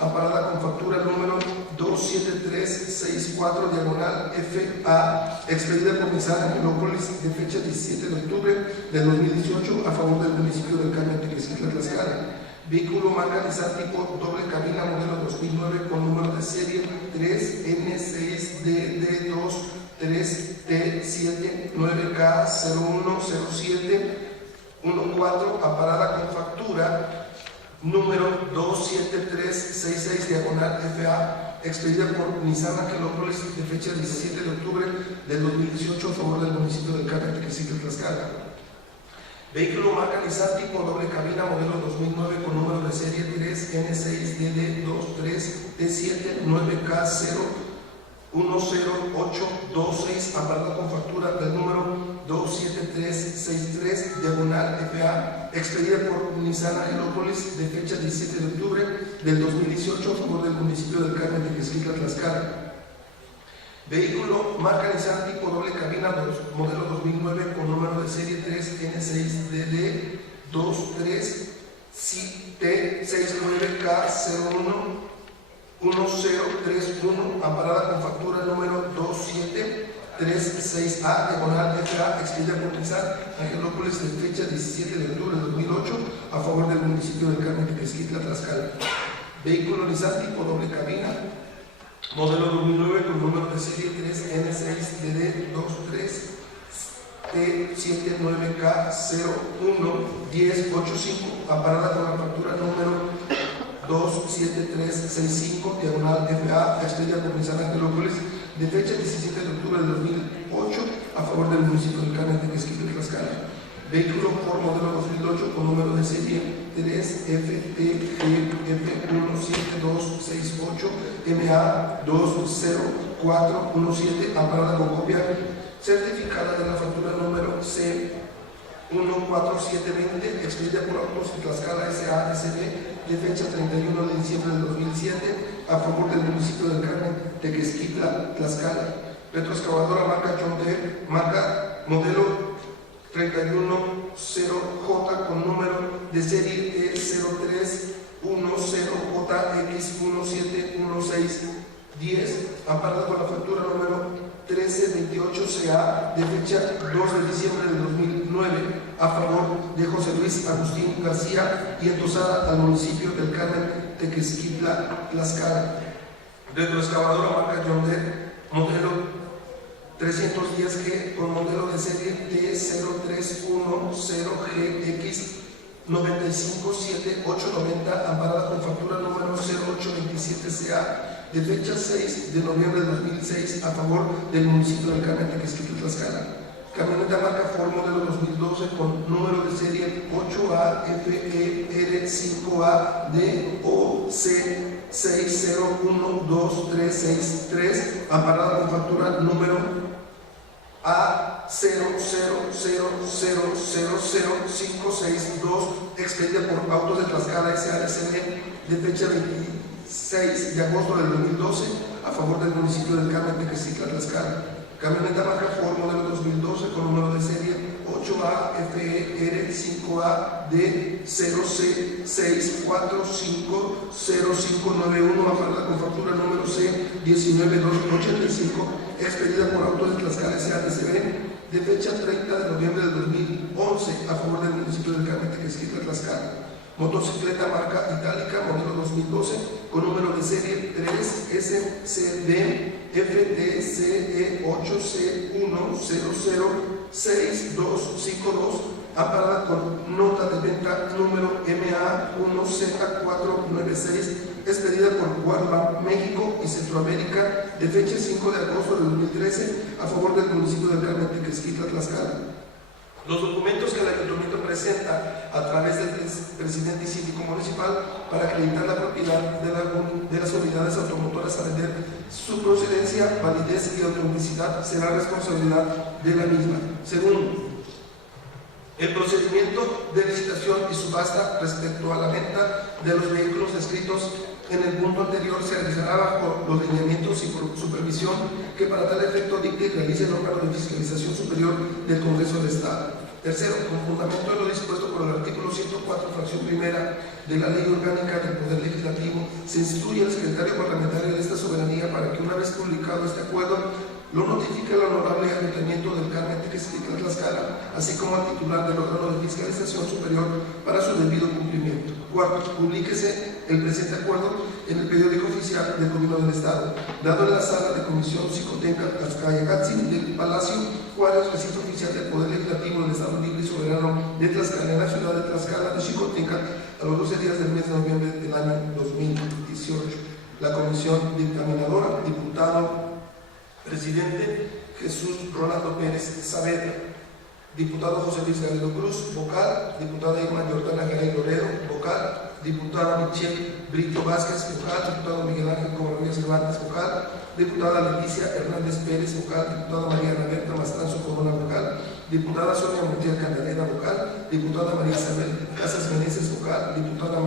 amparada con factura número 27364 diagonal FA, expedida por Nissan Angelópolis de fecha 17 de octubre del 2018 a favor del municipio del Carmen Tequesquitla, Tlaxcala. Vehículo marca Nissan tipo doble cabina modelo 2009 con número de serie 3N6DD23790K010714, amparada con factura número 27366 diagonal FA, expedida por Nissan Angelópolis de fecha 17 de octubre del 2018 a favor del municipio del Carmen Tequesquitla, Tlaxcala. Vehículo marca Nissan tipo doble cabina modelo 2009 con número de serie 3N6DD2379K010826, amparada con factura del número 27363 diagonal FA, expedida por Nissan Angelópolis de fecha 17 de octubre del 2018 a favor del municipio del Carmen Tequesquitla, Tlaxcala. Vehículo marca Nissan tipo doble cabina modelo 2009 con número de serie 3N6DD23769K011031, amparada con factura número 2736A diagonal FA, expedida por Nissan Angelópolis de fecha 17 de octubre de 2008 a favor del municipio del Carmen Tequesquitla, Tlaxcala. Vehículo Nissan tipo doble cabina modelo 2009 con número de serie 3N6DD23779K011085, amparada con la factura número 27365 diagonal FA, expedida por Nissan Angelópolis de fecha 17 de octubre de 2008 a favor del municipio del Carmen Tequesquitla, Tlaxcala. Vehículo Ford modelo 2008 con número de serie 3FTGF1728MA20417, amparada con copia certificada de la factura número C14720, expedida por Autos de Tlaxcala SADCB de fecha 31 de diciembre del 2007 a favor del municipio del Carmen Tequesquitla, Tlaxcala. Retroexcavadora marca John Deere, marca modelo 310J con número de serie E0310JX171610, amparada con la factura número 1328CA de fecha 2 de diciembre de 2009 a favor de José Luis Agustín García y entosada al municipio del Carmen Tequesquitla, Tlaxcala. Retroexcavadora marca John Deere modelo 310G con modelo de serie T0310GX957890, amparada con factura número 0827CA de fecha 6 de noviembre de 2006 a favor del municipio del Carmen Tequesquitla, Tlaxcala. Camioneta marca Ford modelo 2012 con número de serie 8AFER5ADOC601233, amparada con factura número A000000562, expedida por Autos de Tlaxcala SADCB de fecha 26 de agosto del 2012 a favor del municipio del Carmen Tequesquitla, Tlaxcala. camioneta marca Ford modelo 2012 con número de serie 8AFR5AD 0C6450591, amarrada con factura número C19285, expedida por Autos de Tlaxcala SADCB, de fecha 30 de noviembre de 2011, a favor del municipio de Carmen Tequesquitla, Tlaxcala. Motocicleta marca Itálica, modelo 2012, con número de serie 3SCD-FTC8C1006252, amparada con nota de venta número MA1Z496, expedida por Guarda México y Centroamérica, de fecha 5 de agosto de 2013, a favor del municipio de Carmen Tequesquitla, Tlaxcala. Los documentos que el ayuntamiento presenta a través del presidente y síndico municipal para acreditar la propiedad de las unidades automotoras a vender, su procedencia, validez y autenticidad será responsabilidad de la misma. Segundo, el procedimiento de licitación y subasta respecto a la venta de los vehículos descritos en el punto anterior se realizará bajo los lineamientos y supervisión que para tal efecto dicte y realice el órgano de fiscalización superior del Congreso del Estado. Tercero, con fundamento de lo dispuesto por el artículo 104, fracción primera de la Ley Orgánica del Poder Legislativo, se instruye al secretario parlamentario de esta soberanía para que, una vez publicado este acuerdo, lo notifique al honorable ayuntamiento del Carmen Tequesquitla, Tlaxcala, así como al titular del órgano de fiscalización superior para su debido cumplimiento. Cuarto, publíquese el presente acuerdo en el periódico oficial del Gobierno del Estado, dado en la sala de comisión Xicotenca, Tlaxcala del Palacio Juárez, recinto oficial del Poder Legislativo del Estado Libre y Soberano de Tlaxcala, en la ciudad de Tlaxcala de Xicotenca, a los 12 días del mes de noviembre del año 2018. La comisión dictaminadora, diputado presidente Jesús Rolando Pérez Saavedra, diputado José Luis Garrido Cruz, vocal, diputada Irma Jordana Garay Loredo, vocal, diputada Michelle Brito Vázquez, vocal, diputado Miguel Ángel Covarrubias Cervantes, vocal, diputada Leticia Hernández Pérez, vocal, diputada María Ana Berta Mastranzo Corona, vocal, diputada Sonia Montiel Candelera, vocal, diputada María Isabel Casas Meneses, vocal, diputada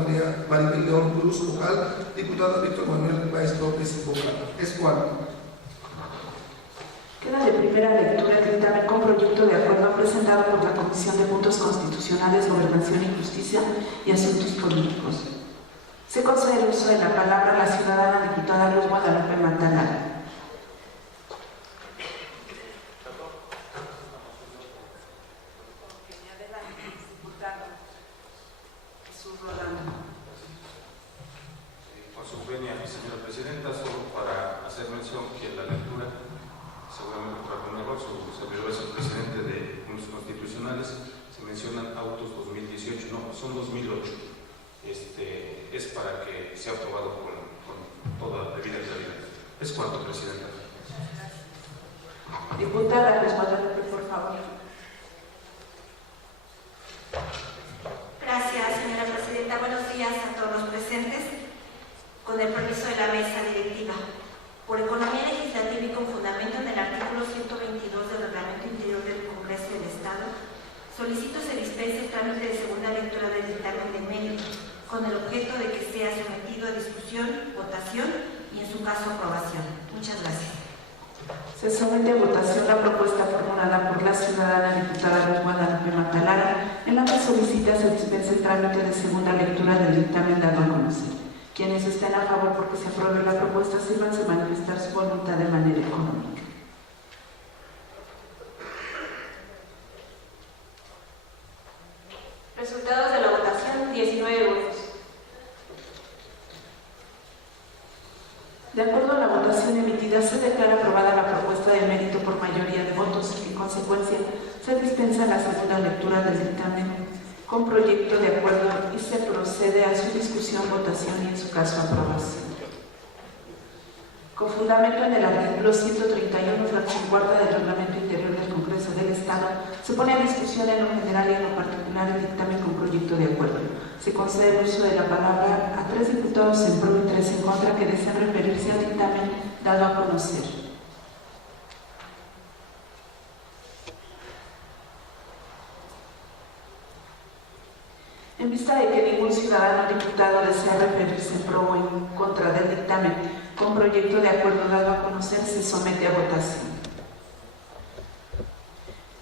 Maribel León Cruz, vocal, diputada Víctor Manuel Páez López, vocal. Es cuanto. Queda de primera lectura el dictamen con proyecto de acuerdo presentado por la Comisión de Puntos Constitucionales, Gobernación y Justicia y Asuntos Políticos. Se concede el uso de la palabra a la ciudadana diputada Luz Guadalupe Mantalara. Con su venia, señora presidenta, solo para hacer mención que en la lectura, seguramente por algún error, su servidor es el presidente de Puntos Constitucionales, se mencionan autos 2018, no, son 2008. Es para que sea aprobado con toda debida claridad. Es cuanto, presidenta. Diputada Luz Guadalupe, por favor. Gracias, señora presidenta. Buenos días a todos los presentes. Con el permiso de la mesa directiva, por economía legislativa y con fundamento en el artículo 122 del Reglamento Interior del Congreso del Estado, solicito se dispense el trámite de segunda lectura del dictamen de mérito, con el objeto de que sea sometido a discusión, votación y, en su caso, aprobación. Muchas gracias. Se somete a votación la propuesta formulada por la ciudadana diputada Luz Guadalupe Mantalara, en la que solicita se dispense el trámite de segunda lectura del dictamen dado a conocer. Quienes estén a favor porque se apruebe la propuesta sírvanse a manifestar su voluntad de manera económica. Resultados de la votación: 19 votos. De acuerdo a la votación emitida, se declara aprobada la propuesta de mérito por mayoría de votos y, en consecuencia, se dispensa la segunda lectura del dictamen con proyecto de acuerdo y se procede a su discusión, votación y, en su caso, aprobación. Con fundamento en el artículo 131, fracción cuarta del Reglamento Interior del Congreso del Estado, se pone a discusión en lo general y en lo particular el dictamen con proyecto de acuerdo. Se concede el uso de la palabra a 3 diputados en pro y 3 en contra que desean referirse al dictamen dado a conocer. En vista de que ningún ciudadano diputado desea referirse en pro o en contra del dictamen con proyecto de acuerdo dado a conocer, se somete a votación.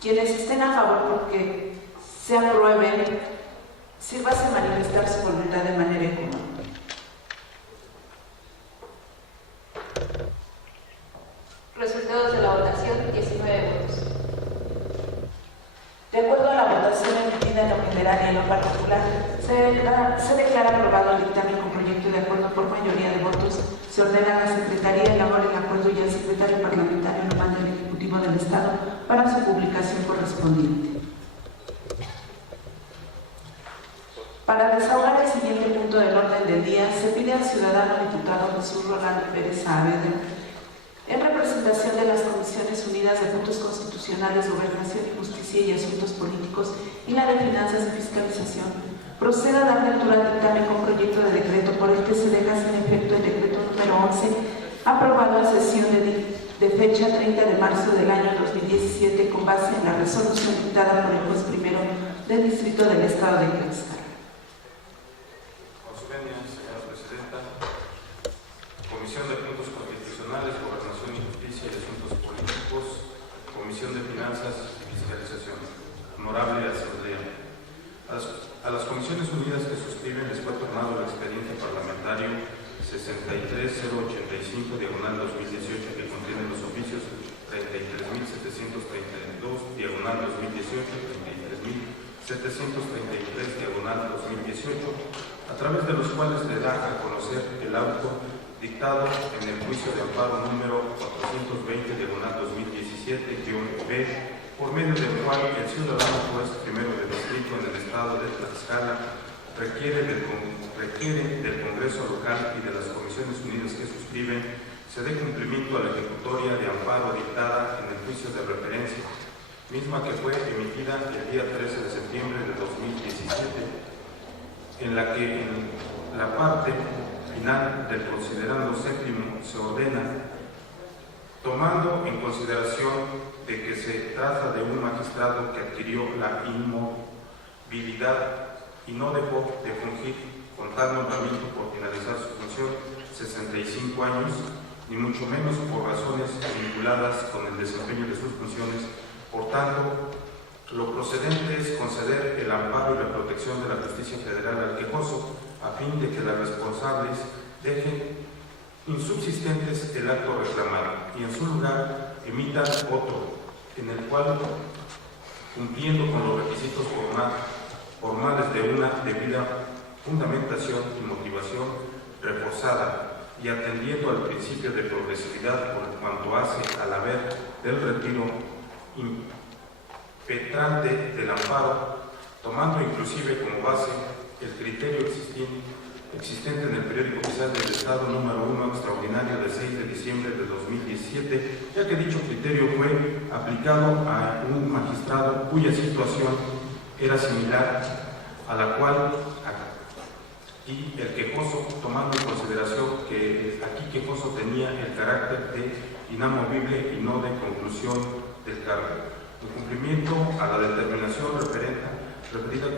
Quienes estén a favor porque se apruebe, sírvase manifestar su voluntad de manera común. Resultados de la votación, 19 votos. De acuerdo a la votación emitida en lo general y en lo particular, se declara aprobado el dictamen con proyecto de acuerdo por mayoría de votos. Se ordena a la Secretaría elaborar el acuerdo y al secretario parlamentario lo manda el Ejecutivo del Estado para su publicación correspondiente. Para desahogar el siguiente punto del orden del día, se pide al ciudadano diputado Jesús Rolando Pérez Saavedra, en representación de las Comisiones Unidas de Puntos Constitucionales, Gobernación y Justicia y Asuntos Políticos y la de Finanzas y Fiscalización, proceda a dar lectura al dictamen con proyecto de decreto por el que se deja sin efecto el decreto número 11, aprobado en sesión de fecha 30 de marzo del año 2017, con base en la resolución dictada por el juez primero del Distrito del Estado de Tlaxcala. Con su venia, señora Presidenta, Comisión de Puntos Constitucionales, Gobernación y Justicia y Asuntos Políticos, Comisión de Finanzas y Fiscalización. Honorable Asamblea, a las Comisiones Unidas que suscriben les fue tornado el expediente parlamentario 63085/2018 que contiene los oficios 33.732/2018 y 33.733/2018, a través de los cuales le da a conocer el auto dictado en el juicio de amparo número 420/2017-B, por medio del cual el ciudadano juez primero de distrito en el estado de Tlaxcala requiere del Congreso local y de las Comisiones Unidas que suscriben se dé cumplimiento a la ejecutoria de amparo dictada en el juicio de referencia, misma que fue emitida el día 13 de septiembre de 2017, en la que en la parte final del considerando séptimo se ordena, tomando en consideración de que se trata de un magistrado que adquirió la inmovilidad y no dejó de fungir con tal nombramiento por finalizar su función 65 años, ni mucho menos por razones vinculadas con el desempeño de sus funciones. Por tanto, lo procedente es conceder el amparo y la protección de la justicia federal al quejoso, a fin de que las responsables dejen insubsistentes el acto reclamado y en su lugar emitan otro, en el cual, cumpliendo con los requisitos formales de una debida fundamentación y motivación reforzada y atendiendo al principio de progresividad por cuanto hace al haber del retiro impetrante del amparo, tomando inclusive como base el criterio existente en el periódico oficial del Estado número 1 extraordinario del 6 de diciembre de 2017, ya que dicho criterio fue aplicado a un magistrado cuya situación era similar a la cual y el quejoso, tomando en consideración que aquí quejoso tenía el carácter de inamovible y no de conclusión del cargo. En cumplimiento a la determinación referida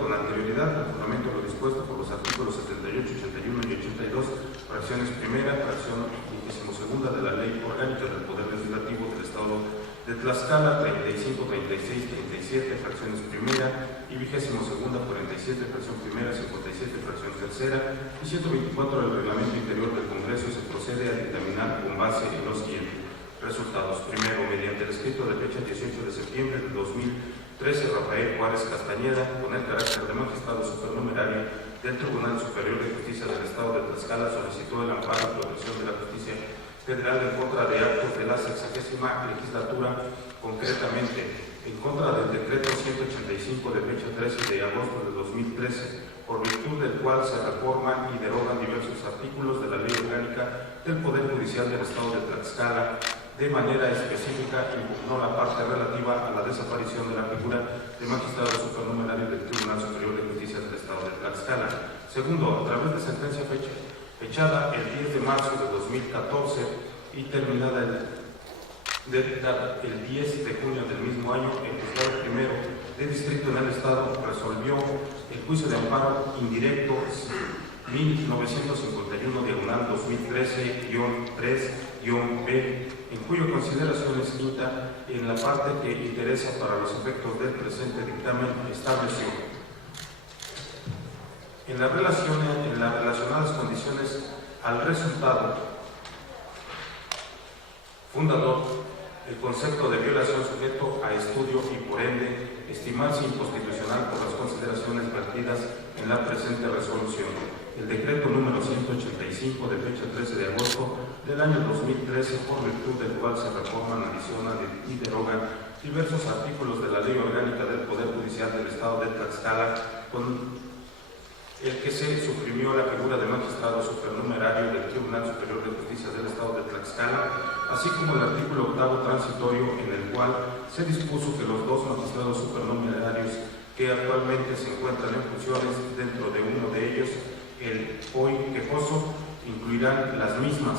con anterioridad al fundamento de lo dispuesto por los artículos 78, 81 y 82, fracciones primera, fracción 22 de la Ley Orgánica del Poder Legislativo del Estado de Tlaxcala, 35, 36, 37, fracciones primera y 22, 47, fracción primera, 57, fracción tercera y 124 del Reglamento Interior del Congreso, se procede a dictaminar con base en los siguientes resultados. Primero, mediante el escrito de fecha 18 de septiembre de 2013, Rafael Juárez Castañeda, con el carácter de magistrado supernumerario del Tribunal Superior de Justicia del Estado de Tlaxcala, solicitó el amparo y protección de la justicia federal en contra de actos de la 60ª legislatura, concretamente en contra del decreto 185 de fecha 13 de agosto de 2013, por virtud del cual se reforman y derogan diversos artículos de la Ley Orgánica del Poder Judicial del Estado de Tlaxcala. De manera específica, impugnó la parte relativa a la desaparición de la figura de magistrado supernumerario del Tribunal Superior de Justicia del Estado de Tlaxcala. Segundo, a través de sentencia fechada el 10 de marzo de 2014 y terminada el 10 de junio del mismo año, el juzgado primero de distrito en el Estado resolvió el juicio de amparo indirecto 1951/2013-3 en cuya consideración escrita en la parte que interesa para los efectos del presente dictamen estableció en las relacionadas condiciones al resultado fundador el concepto de violación sujeto a estudio y por ende estimarse inconstitucional por las consideraciones vertidas en la presente resolución. El decreto número 185 de fecha 13 de agosto del año 2013, por virtud del cual se reforman, adicionan y derogan diversos artículos de la Ley Orgánica del Poder Judicial del Estado de Tlaxcala, con el que se suprimió la figura de magistrado supernumerario del Tribunal Superior de Justicia del Estado de Tlaxcala, así como el artículo 8º transitorio en el cual se dispuso que los dos magistrados supernumerarios que actualmente se encuentran en funciones, dentro de uno de ellos, el hoy quejoso, incluirán las mismas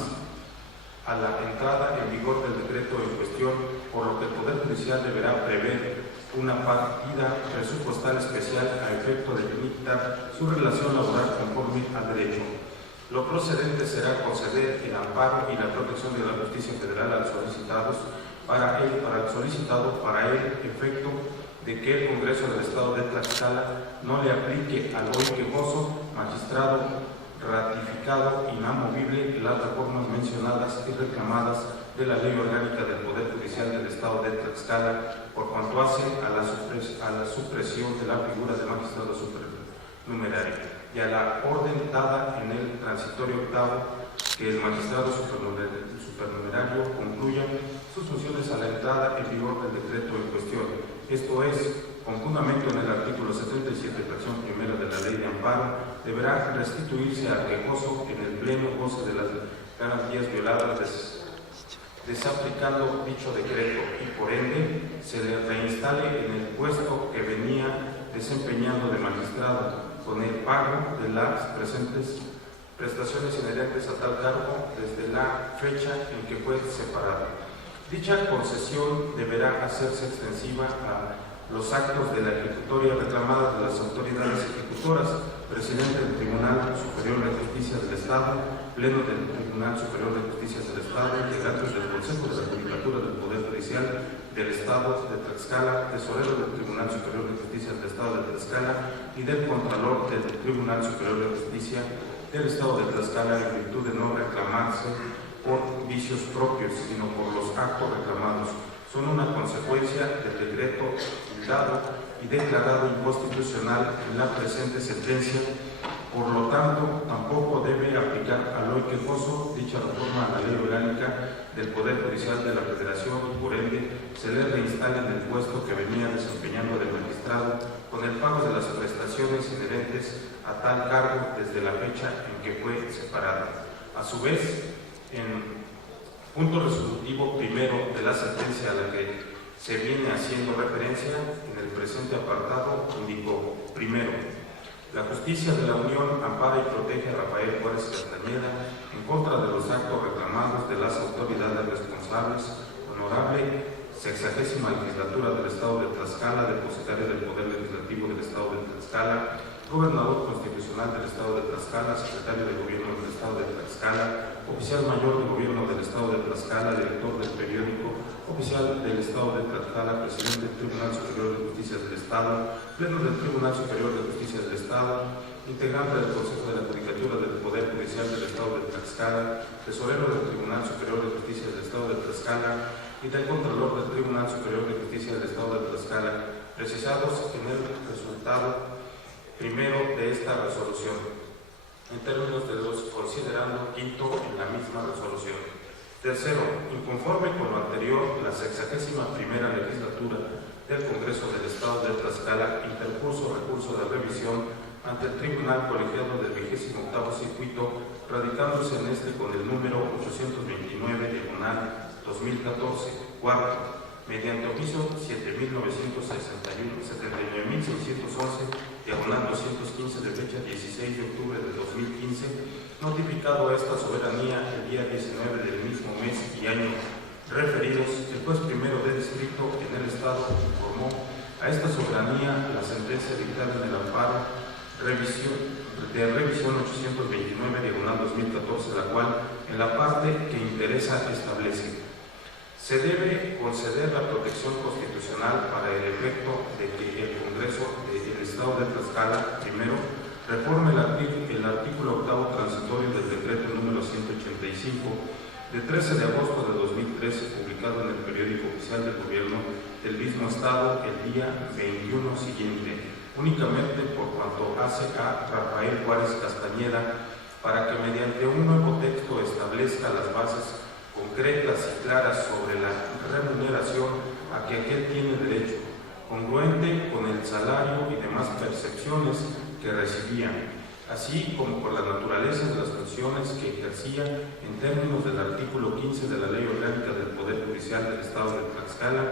a la entrada en vigor del decreto en cuestión, por lo que el Poder Judicial deberá prever una partida presupuestal especial a efecto de limitar su relación laboral conforme al derecho. Lo procedente será conceder el amparo y la protección de la justicia federal a los solicitados para el efecto de que el Congreso del Estado de Tlaxcala no le aplique al hoy quejoso magistrado ratificado inamovible las reformas mencionadas y reclamadas de la Ley Orgánica del Poder Judicial del Estado de Tlaxcala, por cuanto hace a la supresión de la figura de magistrado supernumerario y a la orden dada en el transitorio octavo, que el magistrado supernumerario concluya sus funciones a la entrada en vigor del decreto en cuestión. Esto es, con fundamento en el artículo 77, fracción primera de la Ley de Amparo, deberá restituirse al quejoso en el pleno goce de las garantías violadas, desaplicando dicho decreto, y por ende se le reinstale en el puesto que venía desempeñando de magistrado, con el pago de las presentes prestaciones inherentes a tal cargo desde la fecha en que fue separado. Dicha concesión deberá hacerse extensiva a los actos de la ejecutoria reclamada de las autoridades ejecutoras, presidente del Tribunal Superior de Justicia del Estado, pleno del Tribunal Superior de Justicia del Estado, integrantes del Consejo de la Judicatura del Poder Judicial del Estado de Tlaxcala, tesorero del Tribunal Superior de Justicia del Estado de Tlaxcala y del Contralor del Tribunal Superior de Justicia del Estado de Tlaxcala, en virtud de no reclamarse por vicios propios, sino por los actos reclamados. Son una consecuencia del decreto dado y declarado inconstitucional en la presente sentencia. Por lo tanto, tampoco debe aplicar al hoy quejoso dicha reforma a la Ley Orgánica del Poder Judicial de la Federación, y por ende se le reinstala en el puesto que venía desempeñando de magistrado, con el pago de las prestaciones inherentes a tal cargo desde la fecha en que fue separado. A su vez, en punto resolutivo primero de la sentencia a la que se viene haciendo referencia en el presente apartado, indicó: primero, la justicia de la Unión ampara y protege a Rafael Juárez Castañeda en contra de los actos reclamados de las autoridades responsables. Honorable 60ª Legislatura del Estado de Tlaxcala, depositario del Poder Legislativo del Estado de Tlaxcala, Gobernador Constitucional del Estado de Tlaxcala, Secretario de Gobierno del Estado de Tlaxcala, Oficial Mayor del Gobierno del Estado de Tlaxcala, Director del periódico Oficial del Estado de Tlaxcala, Presidente del Tribunal Superior de Justicia del Estado, Pleno del Tribunal Superior de Justicia del Estado, integrante del Consejo de la Judicatura del Poder Judicial del Estado de Tlaxcala, Tesorero del Tribunal Superior de Justicia del Estado de Tlaxcala y del Contralor del Tribunal Superior de Justicia del Estado de Tlaxcala, precisados en el resultado primero de esta resolución, en términos de los considerando quinto en la misma resolución. Tercero, inconforme con lo anterior, la 61ª Legislatura del Congreso del Estado de Tlaxcala interpuso recurso de revisión ante el Tribunal Colegiado del 28º Circuito, radicándose en este con el número 829/2014, cuarto, mediante oficio 79.611, de fecha 16 de octubre de 2015, notificado a esta soberanía el día 19 del mismo mes y año referidos, el juez primero de distrito en el Estado informó a esta soberanía la sentencia dictada en el amparo revisión 829/2014, la cual en la parte que interesa establece: se debe conceder la protección constitucional para el efecto de que el Congreso del Estado de Tlaxcala, primero, reforme el artículo 8º transitorio del decreto número 185 de 13 de agosto de 2013, publicado en el periódico oficial del gobierno del mismo estado el día 21 siguiente, únicamente por cuanto hace a Rafael Juárez Castañeda, para que mediante un nuevo texto establezca las bases concretas y claras sobre la remuneración a que aquel tiene derecho, congruente con el salario y demás percepciones que recibía, así como por la naturaleza de las funciones que ejercía en términos del artículo 15 de la Ley Orgánica del Poder Judicial del Estado de Tlaxcala,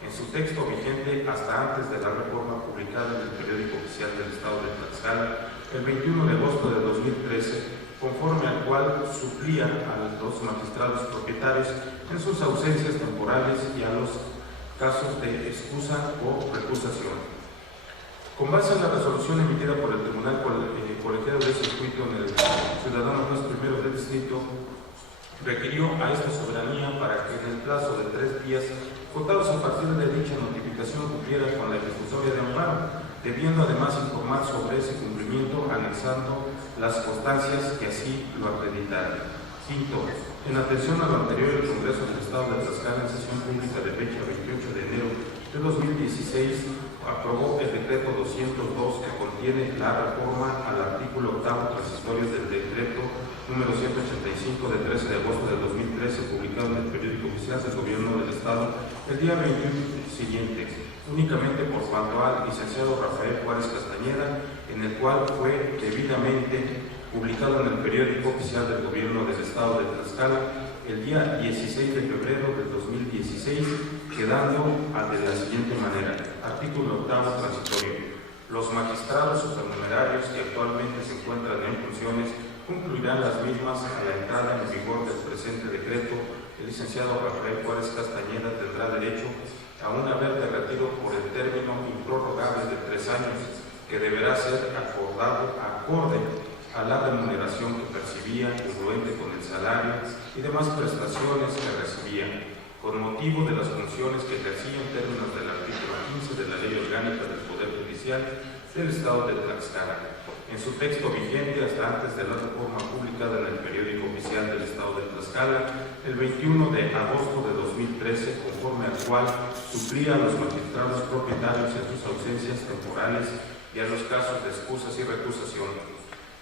en su texto vigente hasta antes de la reforma publicada en el periódico oficial del Estado de Tlaxcala el 21 de agosto de 2013, conforme al cual suplía a los magistrados propietarios en sus ausencias temporales y a los casos de excusa o recusación. Con base en la resolución emitida por el Tribunal Colegiado de Circuito en el ciudadano juez primero del distrito, requirió a esta soberanía para que en el plazo de 3 días votados a partir de dicha notificación cumpliera con la ejecutoria de amparo, debiendo además informar sobre ese cumplimiento anexando las constancias que así lo acreditaran. Quinto, en atención a lo anterior, el Congreso del Estado de Tlaxcala, en sesión pública de fecha 28 de enero de 2016, aprobó el decreto 202 que contiene la reforma al artículo 8º transitorio del decreto número 185 de 13 de agosto de 2013, publicado en el periódico oficial del gobierno del Estado el día 21 siguiente, únicamente por cuanto al licenciado Rafael Juárez Castañeda, en el cual fue debidamente publicado en el periódico oficial del gobierno del Estado de Tlaxcala el día 16 de febrero del 2016, quedando de la siguiente manera. Artículo 8º transitorio. Los magistrados supernumerarios que actualmente se encuentran en funciones concluirán las mismas a la entrada en vigor del presente decreto. El licenciado Rafael Juárez Castañeda tendrá derecho a un haber de retiro por el término improrrogable de 3 años, que deberá ser acordado acorde a la remuneración que percibía, congruente con el salario y demás prestaciones que recibía, con motivo de las funciones que ejercía en términos del artículo 15 de la Ley Orgánica del Poder Judicial del Estado de Tlaxcala, en su texto vigente hasta antes de la reforma publicada en el periódico oficial del Estado de Tlaxcala el 21 de agosto de 2013, conforme al cual suplía a los magistrados propietarios en sus ausencias temporales y a los casos de excusas y recusación,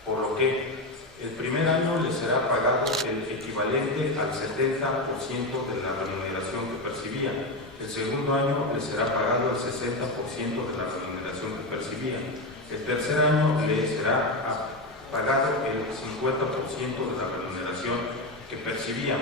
por lo que el primer año le será pagado el equivalente al 70% de la remuneración que percibía. El segundo año le será pagado el 60% de la remuneración que percibía. El tercer año le será pagado el 50% de la remuneración que percibía.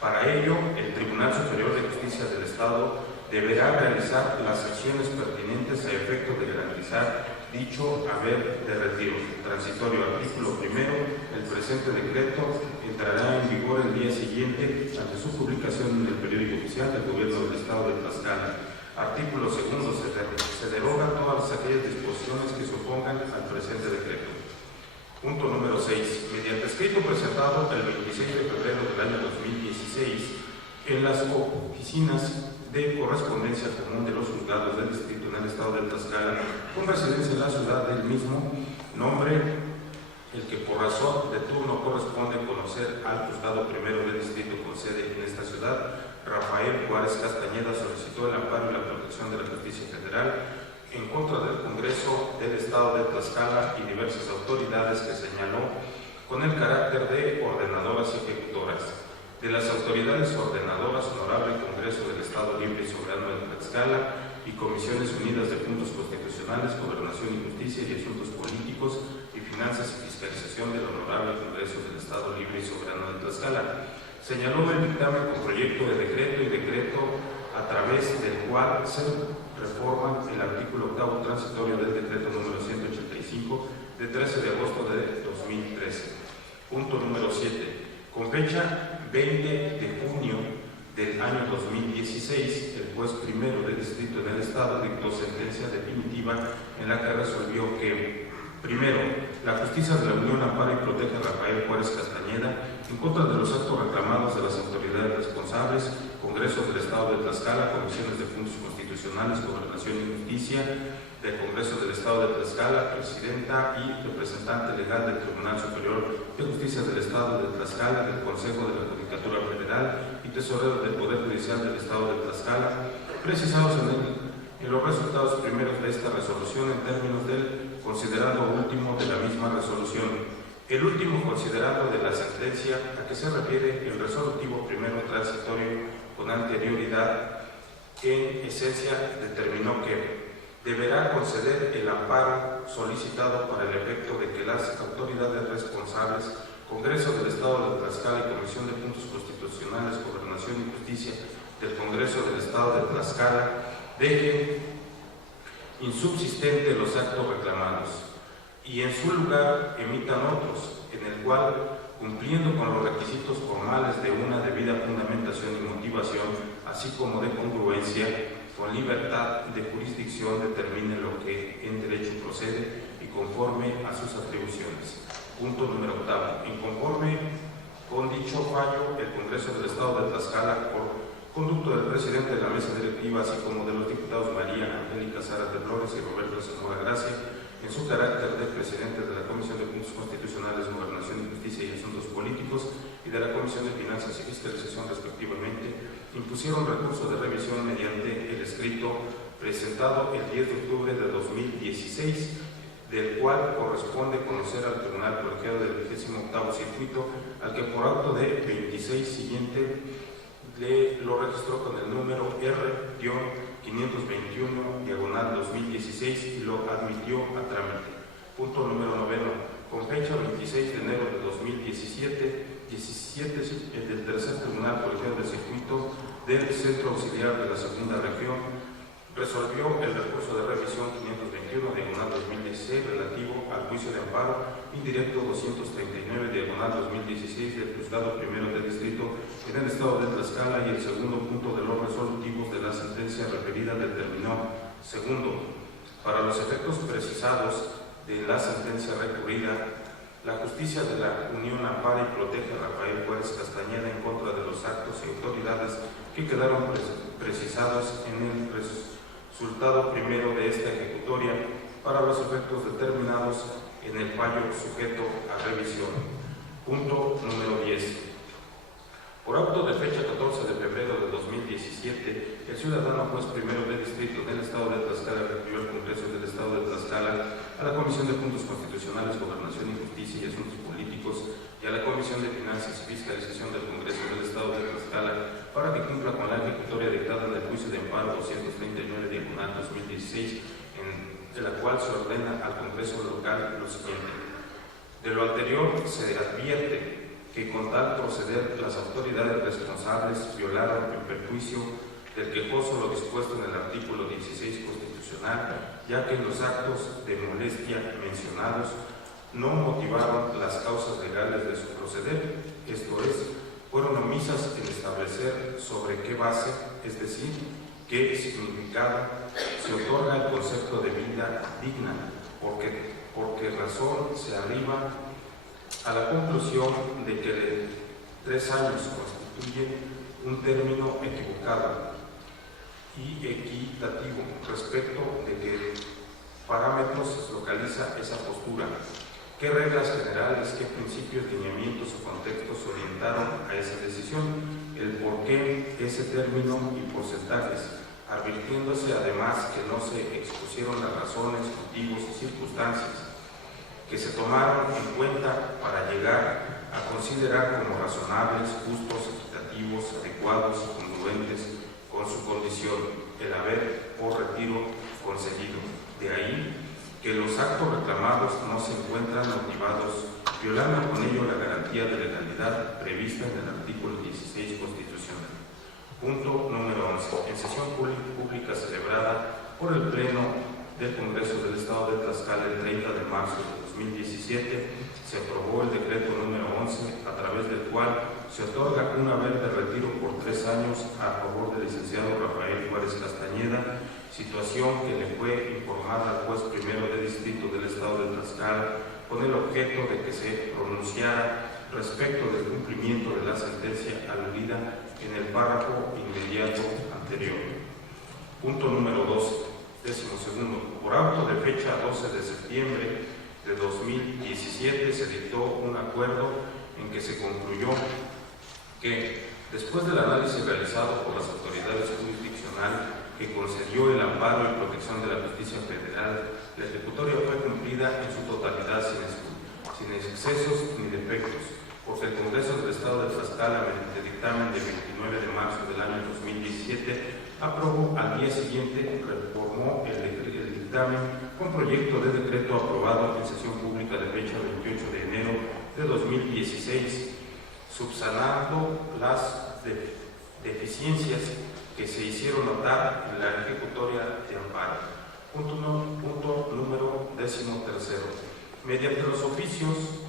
Para ello, el Tribunal Superior de Justicia del Estado deberá realizar las acciones pertinentes a efecto de garantizar dicho haber de retiro transitorio. Artículo primero. El presente decreto entrará en vigor el día siguiente ante su publicación en el periódico oficial del gobierno del Estado de Tlaxcala. Artículo segundo. Se derogan todas aquellas disposiciones que se opongan al presente decreto. Punto número 6. Mediante escrito presentado el 26 de febrero del año 2016 en las oficinas de correspondencia común de los juzgados del distrito en el estado de Tlaxcala, con residencia en la ciudad del mismo nombre, el que por razón de turno corresponde conocer al juzgado primero del distrito con sede en esta ciudad, Rafael Juárez Castañeda solicitó el amparo y la protección de la justicia federal en contra del Congreso del Estado de Tlaxcala y diversas autoridades que señaló con el carácter de ordenadoras y ejecutoras. De las autoridades ordenadoras, Honorable Congreso del Estado Libre y Soberano de Tlaxcala y Comisiones Unidas de Puntos Constitucionales, Gobernación y Justicia y Asuntos Políticos y Finanzas y Fiscalización del Honorable Congreso del Estado Libre y Soberano de Tlaxcala. Señaló el dictamen con proyecto de decreto y decreto a través del cual se reforma el artículo 8º transitorio del decreto número 185 de 13 de agosto de 2013. Punto número 7. Con fecha 20 de junio del año 2016, el juez primero del distrito del Estado dictó sentencia definitiva en la que resolvió que Primero, la justicia de la Unión ampara y protege a Rafael Juárez Castañeda en contra de los actos reclamados de las autoridades responsables, Congreso del Estado de Tlaxcala, Comisiones de Puntos Constitucionales, Gobernación y Justicia, del Congreso del Estado de Tlaxcala, Presidenta y representante legal del Tribunal Superior de Justicia del Estado de Tlaxcala, del Consejo de la Judicatura Federal y Tesorero del Poder Judicial del Estado de Tlaxcala, precisados en los resultados primeros de esta resolución en términos del considerando último de la misma resolución. El último considerando de la sentencia a que se refiere el resolutivo primero transitorio con anterioridad, en esencia determinó que deberá conceder el amparo solicitado para el efecto de que las autoridades responsables, Congreso del Estado de Tlaxcala y Comisión de Puntos Constitucionales, Gobernación y Justicia del Congreso del Estado de Tlaxcala, dejen insubsistente los actos reclamados y en su lugar emitan otros, en el cual, cumpliendo con los requisitos formales de una debida fundamentación y motivación, así como de congruencia, con libertad de jurisdicción determine lo que en derecho procede y conforme a sus atribuciones. Punto número 8. En conforme con dicho fallo, el Congreso del Estado de Tlaxcala, por conducto del presidente de la mesa directiva, así como de los diputados María Angélica Zárate Flores y Roberto Zamora Gracia, en su carácter de presidente de la Comisión de Puntos Constitucionales, Gobernación y Justicia y Asuntos Políticos y de la Comisión de Finanzas y Fiscalización respectivamente, impusieron recurso de revisión mediante el escrito presentado el 10 de octubre de 2016, del cual corresponde conocer al Tribunal Colegiado del 28º Circuito, al que por auto de 26 siguiente lo registró con el número R-521/2016 y lo admitió a trámite. Punto número 9. Con fecha 26 de enero de 2017, el del Tercer Tribunal Colegiado del Circuito del Centro Auxiliar de la Segunda Región resolvió el recurso de revisión 521/2016 relativo al juicio de amparo indirecto 239/2016 del Juzgado Primero de Distrito en el Estado de Tlaxcala, y el segundo punto de los resolutivos de la sentencia referida determinó: segundo, para los efectos precisados de la sentencia recurrida, la justicia de la Unión ampara y protege a Rafael Juárez Castañeda en contra de los actos y autoridades que quedaron precisados en el resultado primero de esta ejecutoria para los efectos determinados en el fallo sujeto a revisión. Punto número 10. Por auto de fecha 14 de febrero de 2017, el ciudadano juez primero de distrito del Estado de Tlaxcala refirió al Congreso del Estado de Tlaxcala, a la Comisión de Puntos Constitucionales, Gobernación y Justicia y Asuntos Políticos y a la Comisión de Finanzas y Fiscalización del Congreso del Estado de Tlaxcala para que cumpla con la ejecutoria dictada en el juicio de amparo 239/2016, de la cual se ordena al Congreso local lo siguiente. De lo anterior se advierte que con tal proceder las autoridades responsables violaron en perjuicio del quejoso lo dispuesto en el artículo 16 constitucional, ya que en los actos de molestia mencionados no motivaron las causas legales de su proceder, esto es, fueron omisas en establecer sobre qué base, es decir, qué significado se otorga el concepto de vida digna, por qué razón se arriba a la conclusión de que 3 años constituyen un término equivocado y equitativo respecto de qué parámetros se localiza esa postura, qué reglas generales, qué principios, lineamientos o contextos orientaron a esa decisión, el por qué ese término y porcentajes, advirtiéndose además que no se expusieron las razones, motivos y circunstancias que se tomaron en cuenta para llegar a considerar como razonables, justos, equitativos, adecuados y congruentes con su condición el haber por retiro concedido. De ahí que los actos reclamados no se encuentran motivados, violando con ello la garantía de legalidad prevista en el artículo 16 constitucional. Punto número 11. En sesión pública celebrada por el Pleno del Congreso del Estado de Tlaxcala el 30 de marzo de 2017, se aprobó el decreto número 11, a través del cual se otorga un haber de retiro por 3 años a favor del licenciado Rafael Juárez Castañeda, situación que le fue informada al juez primero de distrito del Estado de Tlaxcala Constitucional con el objeto de que se pronunciara respecto del cumplimiento de la sentencia aludida en el párrafo inmediato anterior. Punto número 2, 12º. Por auto de fecha 12 de septiembre de 2017 se dictó un acuerdo en que se concluyó que, después del análisis realizado por las autoridades jurisdiccionales que concedió el amparo y protección de la justicia federal, la ejecutoria fue cumplida en su totalidad sin excesos ni defectos, porque el Congreso del Estado de Tlaxcala, mediante dictamen de 29 de marzo del año 2017, aprobó al día siguiente, reformó el dictamen con proyecto de decreto aprobado en sesión pública de fecha 28 de enero de 2016, subsanando las deficiencias que se hicieron notar en la ejecutoria de amparo. Punto número 13º. Mediante los oficios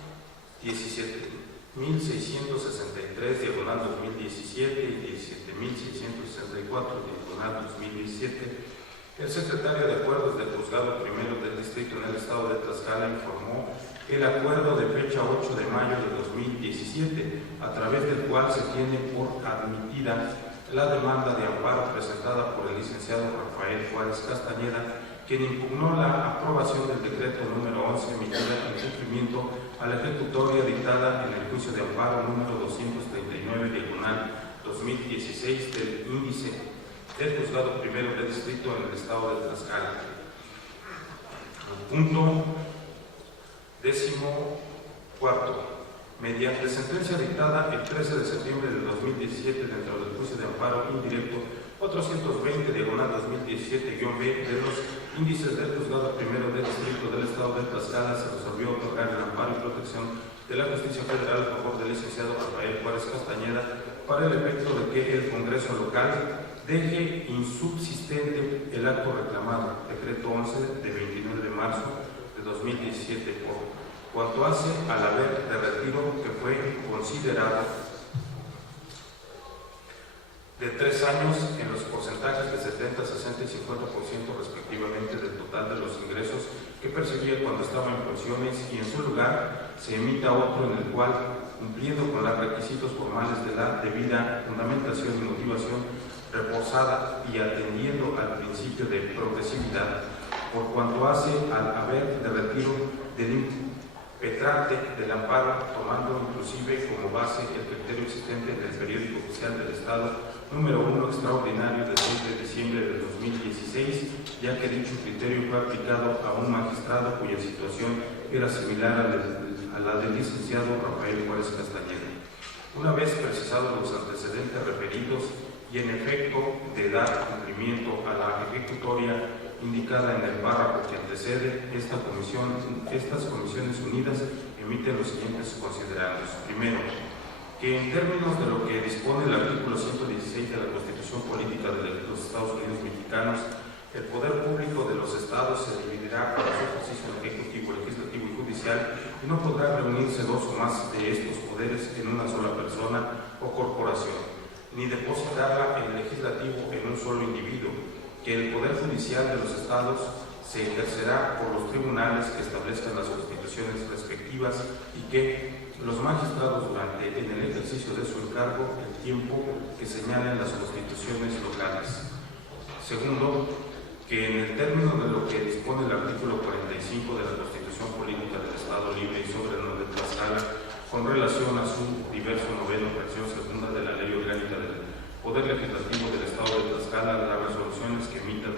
17.663/2017 y 17.664/2017, el secretario de Acuerdos del Juzgado Primero del Distrito en el Estado de Tlaxcala informó que el acuerdo de fecha 8 de mayo de 2017, a través del cual se tiene por admitida la demanda de amparo presentada por el licenciado Rafael Juárez Castañeda, quien impugnó la aprobación del decreto número 11 emitido en cumplimiento a la ejecutoria dictada en el juicio de amparo número 239/2016 del índice del Juzgado Primero del Distrito en el Estado de Tlaxcala. Punto 14º. Mediante sentencia dictada el 13 de septiembre de 2017 dentro del juicio de amparo indirecto 420/2017-B de los índices del Juzgado Primero del Distrito del Estado de Tlaxcala, se resolvió otorgar el amparo y protección de la Justicia Federal a favor del licenciado Rafael Juárez Castañeda para el efecto de que el Congreso local deje insubsistente el acto reclamado, decreto 11 de 29 de marzo de 2017, por cuanto hace al haber de retiro que fue considerado de 3 años en los porcentajes de 70, 60 y 50% respectivamente del total de los ingresos que percibía cuando estaba en funciones, y en su lugar se emita otro en el cual, cumpliendo con los requisitos formales de la debida fundamentación y motivación reposada y atendiendo al principio de progresividad, por cuanto hace al haber de retiro del impetrante del amparo, tomando inclusive como base el criterio existente en el periódico oficial del Estado número 1 extraordinario del 6 de diciembre de 2016, ya que dicho criterio fue aplicado a un magistrado cuya situación era similar a la del licenciado Rafael Juárez Castañeda. Una vez precisados los antecedentes referidos y en efecto de dar cumplimiento a la ejecutoria indicada en el párrafo que antecede, estas comisiones unidas emiten los siguientes considerandos. Primero, que en términos de lo que dispone el artículo 116 de la Constitución Política de los Estados Unidos Mexicanos, el poder público de los estados se dividirá para su ejercicio ejecutivo, legislativo y judicial, y no podrá reunirse 2 o más de estos poderes en una sola persona o corporación, ni depositarla en el legislativo en un solo individuo, que el poder judicial de los estados se ejercerá por los tribunales que establezcan las constituciones respectivas, y que los magistrados en el ejercicio de su encargo el tiempo que señalen las constituciones locales. Segundo, que en el término de lo que dispone el artículo 45 de la Constitución Política del Estado Libre y Soberano de Tlaxcala, con relación a su diverso noveno fracción segunda de la Ley Orgánica del Poder Legislativo del Estado de Tlaxcala, las resoluciones que emite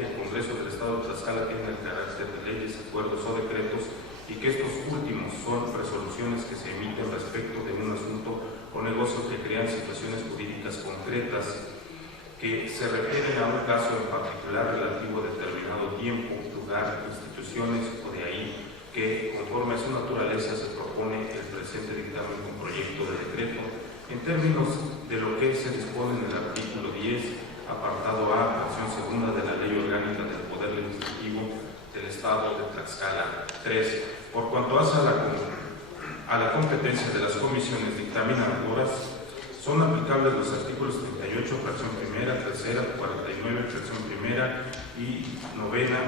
el Congreso del Estado de Tlaxcala tengan el carácter de leyes, acuerdos o decretos, y que estos últimos son resoluciones que se emiten respecto de un asunto o negocio que crean situaciones jurídicas concretas que se refieren a un caso en particular relativo a determinado tiempo, lugar, instituciones, o de ahí que, conforme a su naturaleza, se propone el presente dictamen con proyecto de decreto en términos de lo que se dispone en el artículo 10, apartado A, fracción segunda de la Ley Orgánica del Poder Legislativo del Estado de Tlaxcala. 3. Por cuanto hace a la competencia de las comisiones dictaminadoras, son aplicables los artículos 38, fracción primera, tercera, 49, fracción primera, y novena,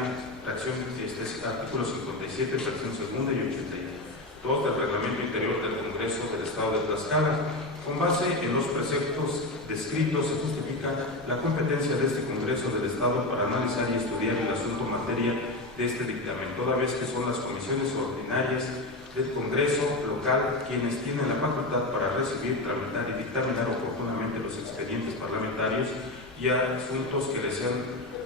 artículo 57, fracción segunda y 82 del Reglamento Interior del Congreso del Estado de Tlaxcala. Con base en los preceptos descritos, se justifica la competencia de este Congreso del Estado para analizar y estudiar el asunto materia de este dictamen, toda vez que son las comisiones ordinarias del Congreso local quienes tienen la facultad para recibir, tramitar y dictaminar oportunamente los expedientes parlamentarios y asuntos que les sean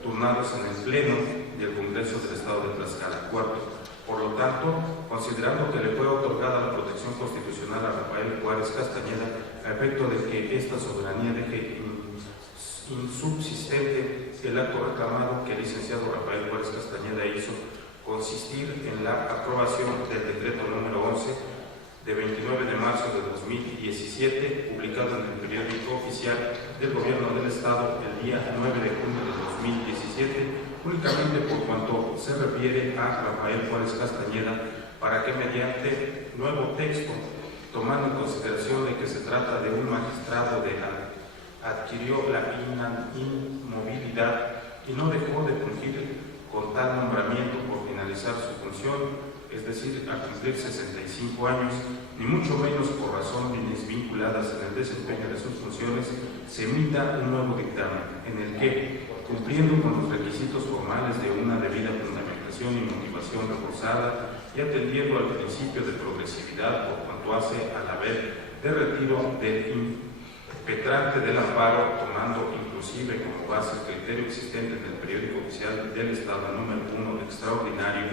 turnados en el Pleno del Congreso del Estado de Tlaxcala. Cuarto, por lo tanto, considerando que le fue otorgada la protección constitucional a Rafael Juárez Castañeda a efecto de que esta soberanía deje insubsistente el acto reclamado que el licenciado Rafael Juárez Castañeda hizo consistir en la aprobación del decreto número 11 de 29 de marzo de 2017, publicado en el periódico oficial del Gobierno del Estado el día 9 de junio de 2017, únicamente por cuanto se refiere a Rafael Juárez Castañeda, para que mediante nuevo texto, tomando en consideración de que se trata de un magistrado de adquirió la inmovilidad y no dejó de fungir con tal nombramiento por finalizar su función, es decir, al cumplir 65 años, ni mucho menos por razones vinculadas en el desempeño de sus funciones, se emita un nuevo dictamen en el que, cumpliendo con los requisitos formales de una debida fundamentación y motivación reforzada y atendiendo al principio de progresividad por cuanto hace al haber de retiro del impetrante del amparo, tomando inclusive como base el criterio existente en el periódico oficial del Estado número 1 extraordinario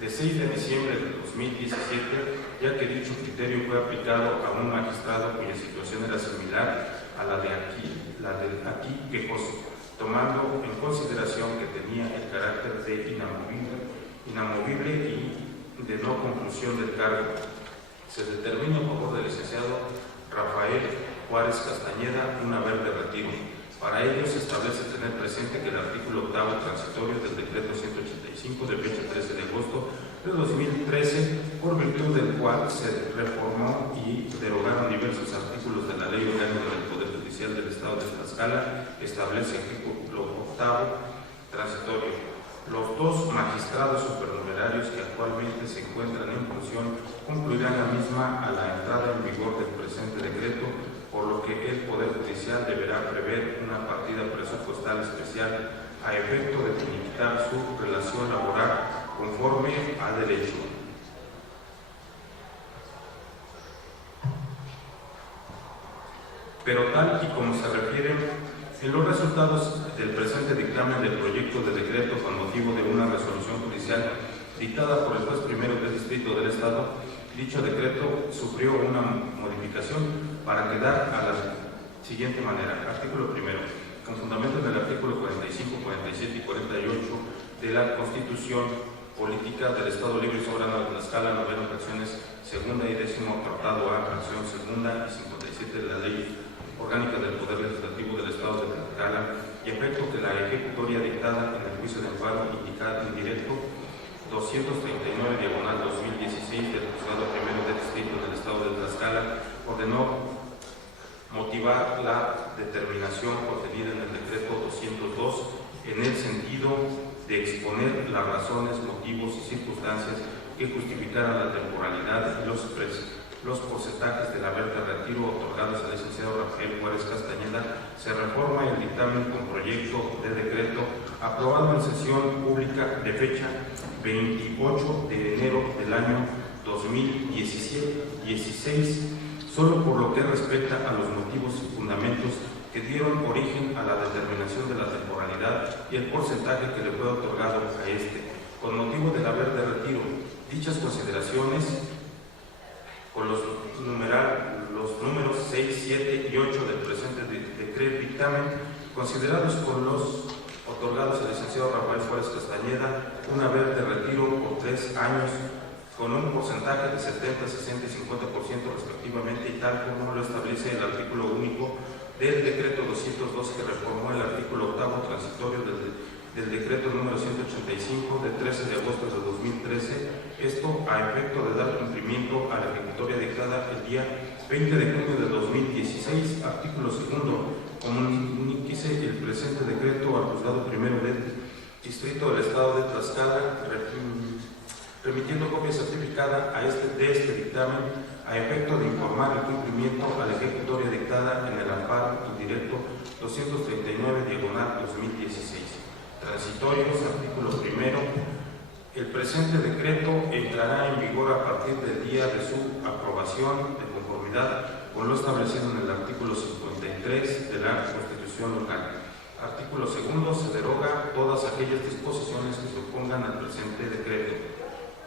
de 6 de diciembre de 2017, ya que dicho criterio fue aplicado a un magistrado cuya situación era similar a la de aquí quejoso, tomando en consideración que tenía el carácter de inamovible y de no conclusión del cargo. Se determina a favor del licenciado Rafael Juárez Castañeda un haber de retiro. Para ello se establece tener presente que el artículo 8º transitorio del decreto 185 de fecha 13 de agosto de 2013, por virtud del cual se reformó y derogaron diversos artículos de la Ley Orgánica del Poder Judicial del Estado de Tlaxcala, establece el artículo 8º transitorio. Los dos magistrados supernumerarios que actualmente se encuentran en función concluirán la misma a la entrada en vigor del presente decreto, por lo que el Poder Judicial deberá prever una partida presupuestal especial a efecto de finiquitar su relación laboral conforme a derecho. Pero tal y como se refiere en los resultados del presente dictamen del proyecto de decreto con motivo de una resolución judicial dictada por el juez primero del Distrito del Estado, dicho decreto sufrió una modificación para quedar a la siguiente manera. Artículo primero. Con fundamento en el artículo 45, 47 y 48 de la Constitución Política del Estado Libre y Soberano de Tlaxcala, novena fracciones segunda y décimo apartado A, fracción segunda y 57 de la Ley Orgánica del Poder Legislativo del Estado de Tlaxcala, y efecto que la ejecutoria dictada en el juicio de amparo indicada en directo 239/2016 del Juzgado Primero de Distrito del Estado de Tlaxcala ordenó motivar la determinación contenida en el decreto 202 en el sentido de exponer las razones, motivos y circunstancias que justificaran la temporalidad y los porcentajes del haber de retiro otorgados al licenciado Rafael Juárez Castañeda. Se reforma el dictamen con proyecto de decreto aprobado en sesión pública de fecha 28 de enero del año 2016, solo por lo que respecta a los motivos y fundamentos que dieron origen a la determinación de la temporalidad y el porcentaje que le fue otorgado a este, con motivo del haber de retiro. Dichas consideraciones, con los números 6, 7 y 8 del presente decreto dictamen, considerados con los otorgados al licenciado Rafael Juárez Castañeda un haber de retiro por 3 años, con un porcentaje de 70, 60 y 50% respectivamente, y tal como lo establece el artículo único del decreto 202 que reformó el artículo 8º transitorio del decreto número 185 de 13 de agosto de 2013, esto a efecto de dar cumplimiento a la ejecutoria dictada el día 20 de junio de 2016, artículo segundo. Comuníquese el presente decreto al Juzgado Primero de Distrito del Estado de Tlaxcala, remitiendo copia certificada de este dictamen a efecto de informar el cumplimiento a la ejecutoria dictada en el amparo indirecto 239/2016. Transitorios, artículo primero. El presente decreto entrará en vigor a partir del día de su aprobación de conformidad con lo establecido en el artículo 53 de la Constitución local. Artículo segundo. Se deroga todas aquellas disposiciones que se opongan al presente decreto.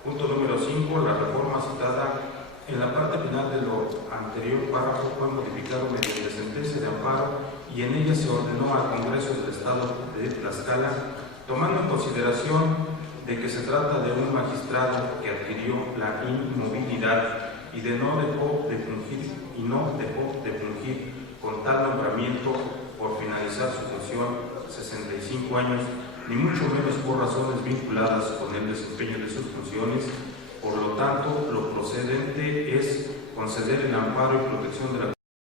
Punto número 5. La reforma citada en la parte final de lo anterior párrafo fue modificado mediante sentencia de amparo y en ella se ordenó al Congreso del Estado de Tlaxcala, tomando en consideración de que se trata de un magistrado que adquirió la inmovilidad y no dejó de fungir con tal nombramiento por finalizar su función 65 años, ni mucho menos por razones vinculadas con el desempeño de sus funciones. Por lo tanto, lo procedente es conceder el amparo y protección de la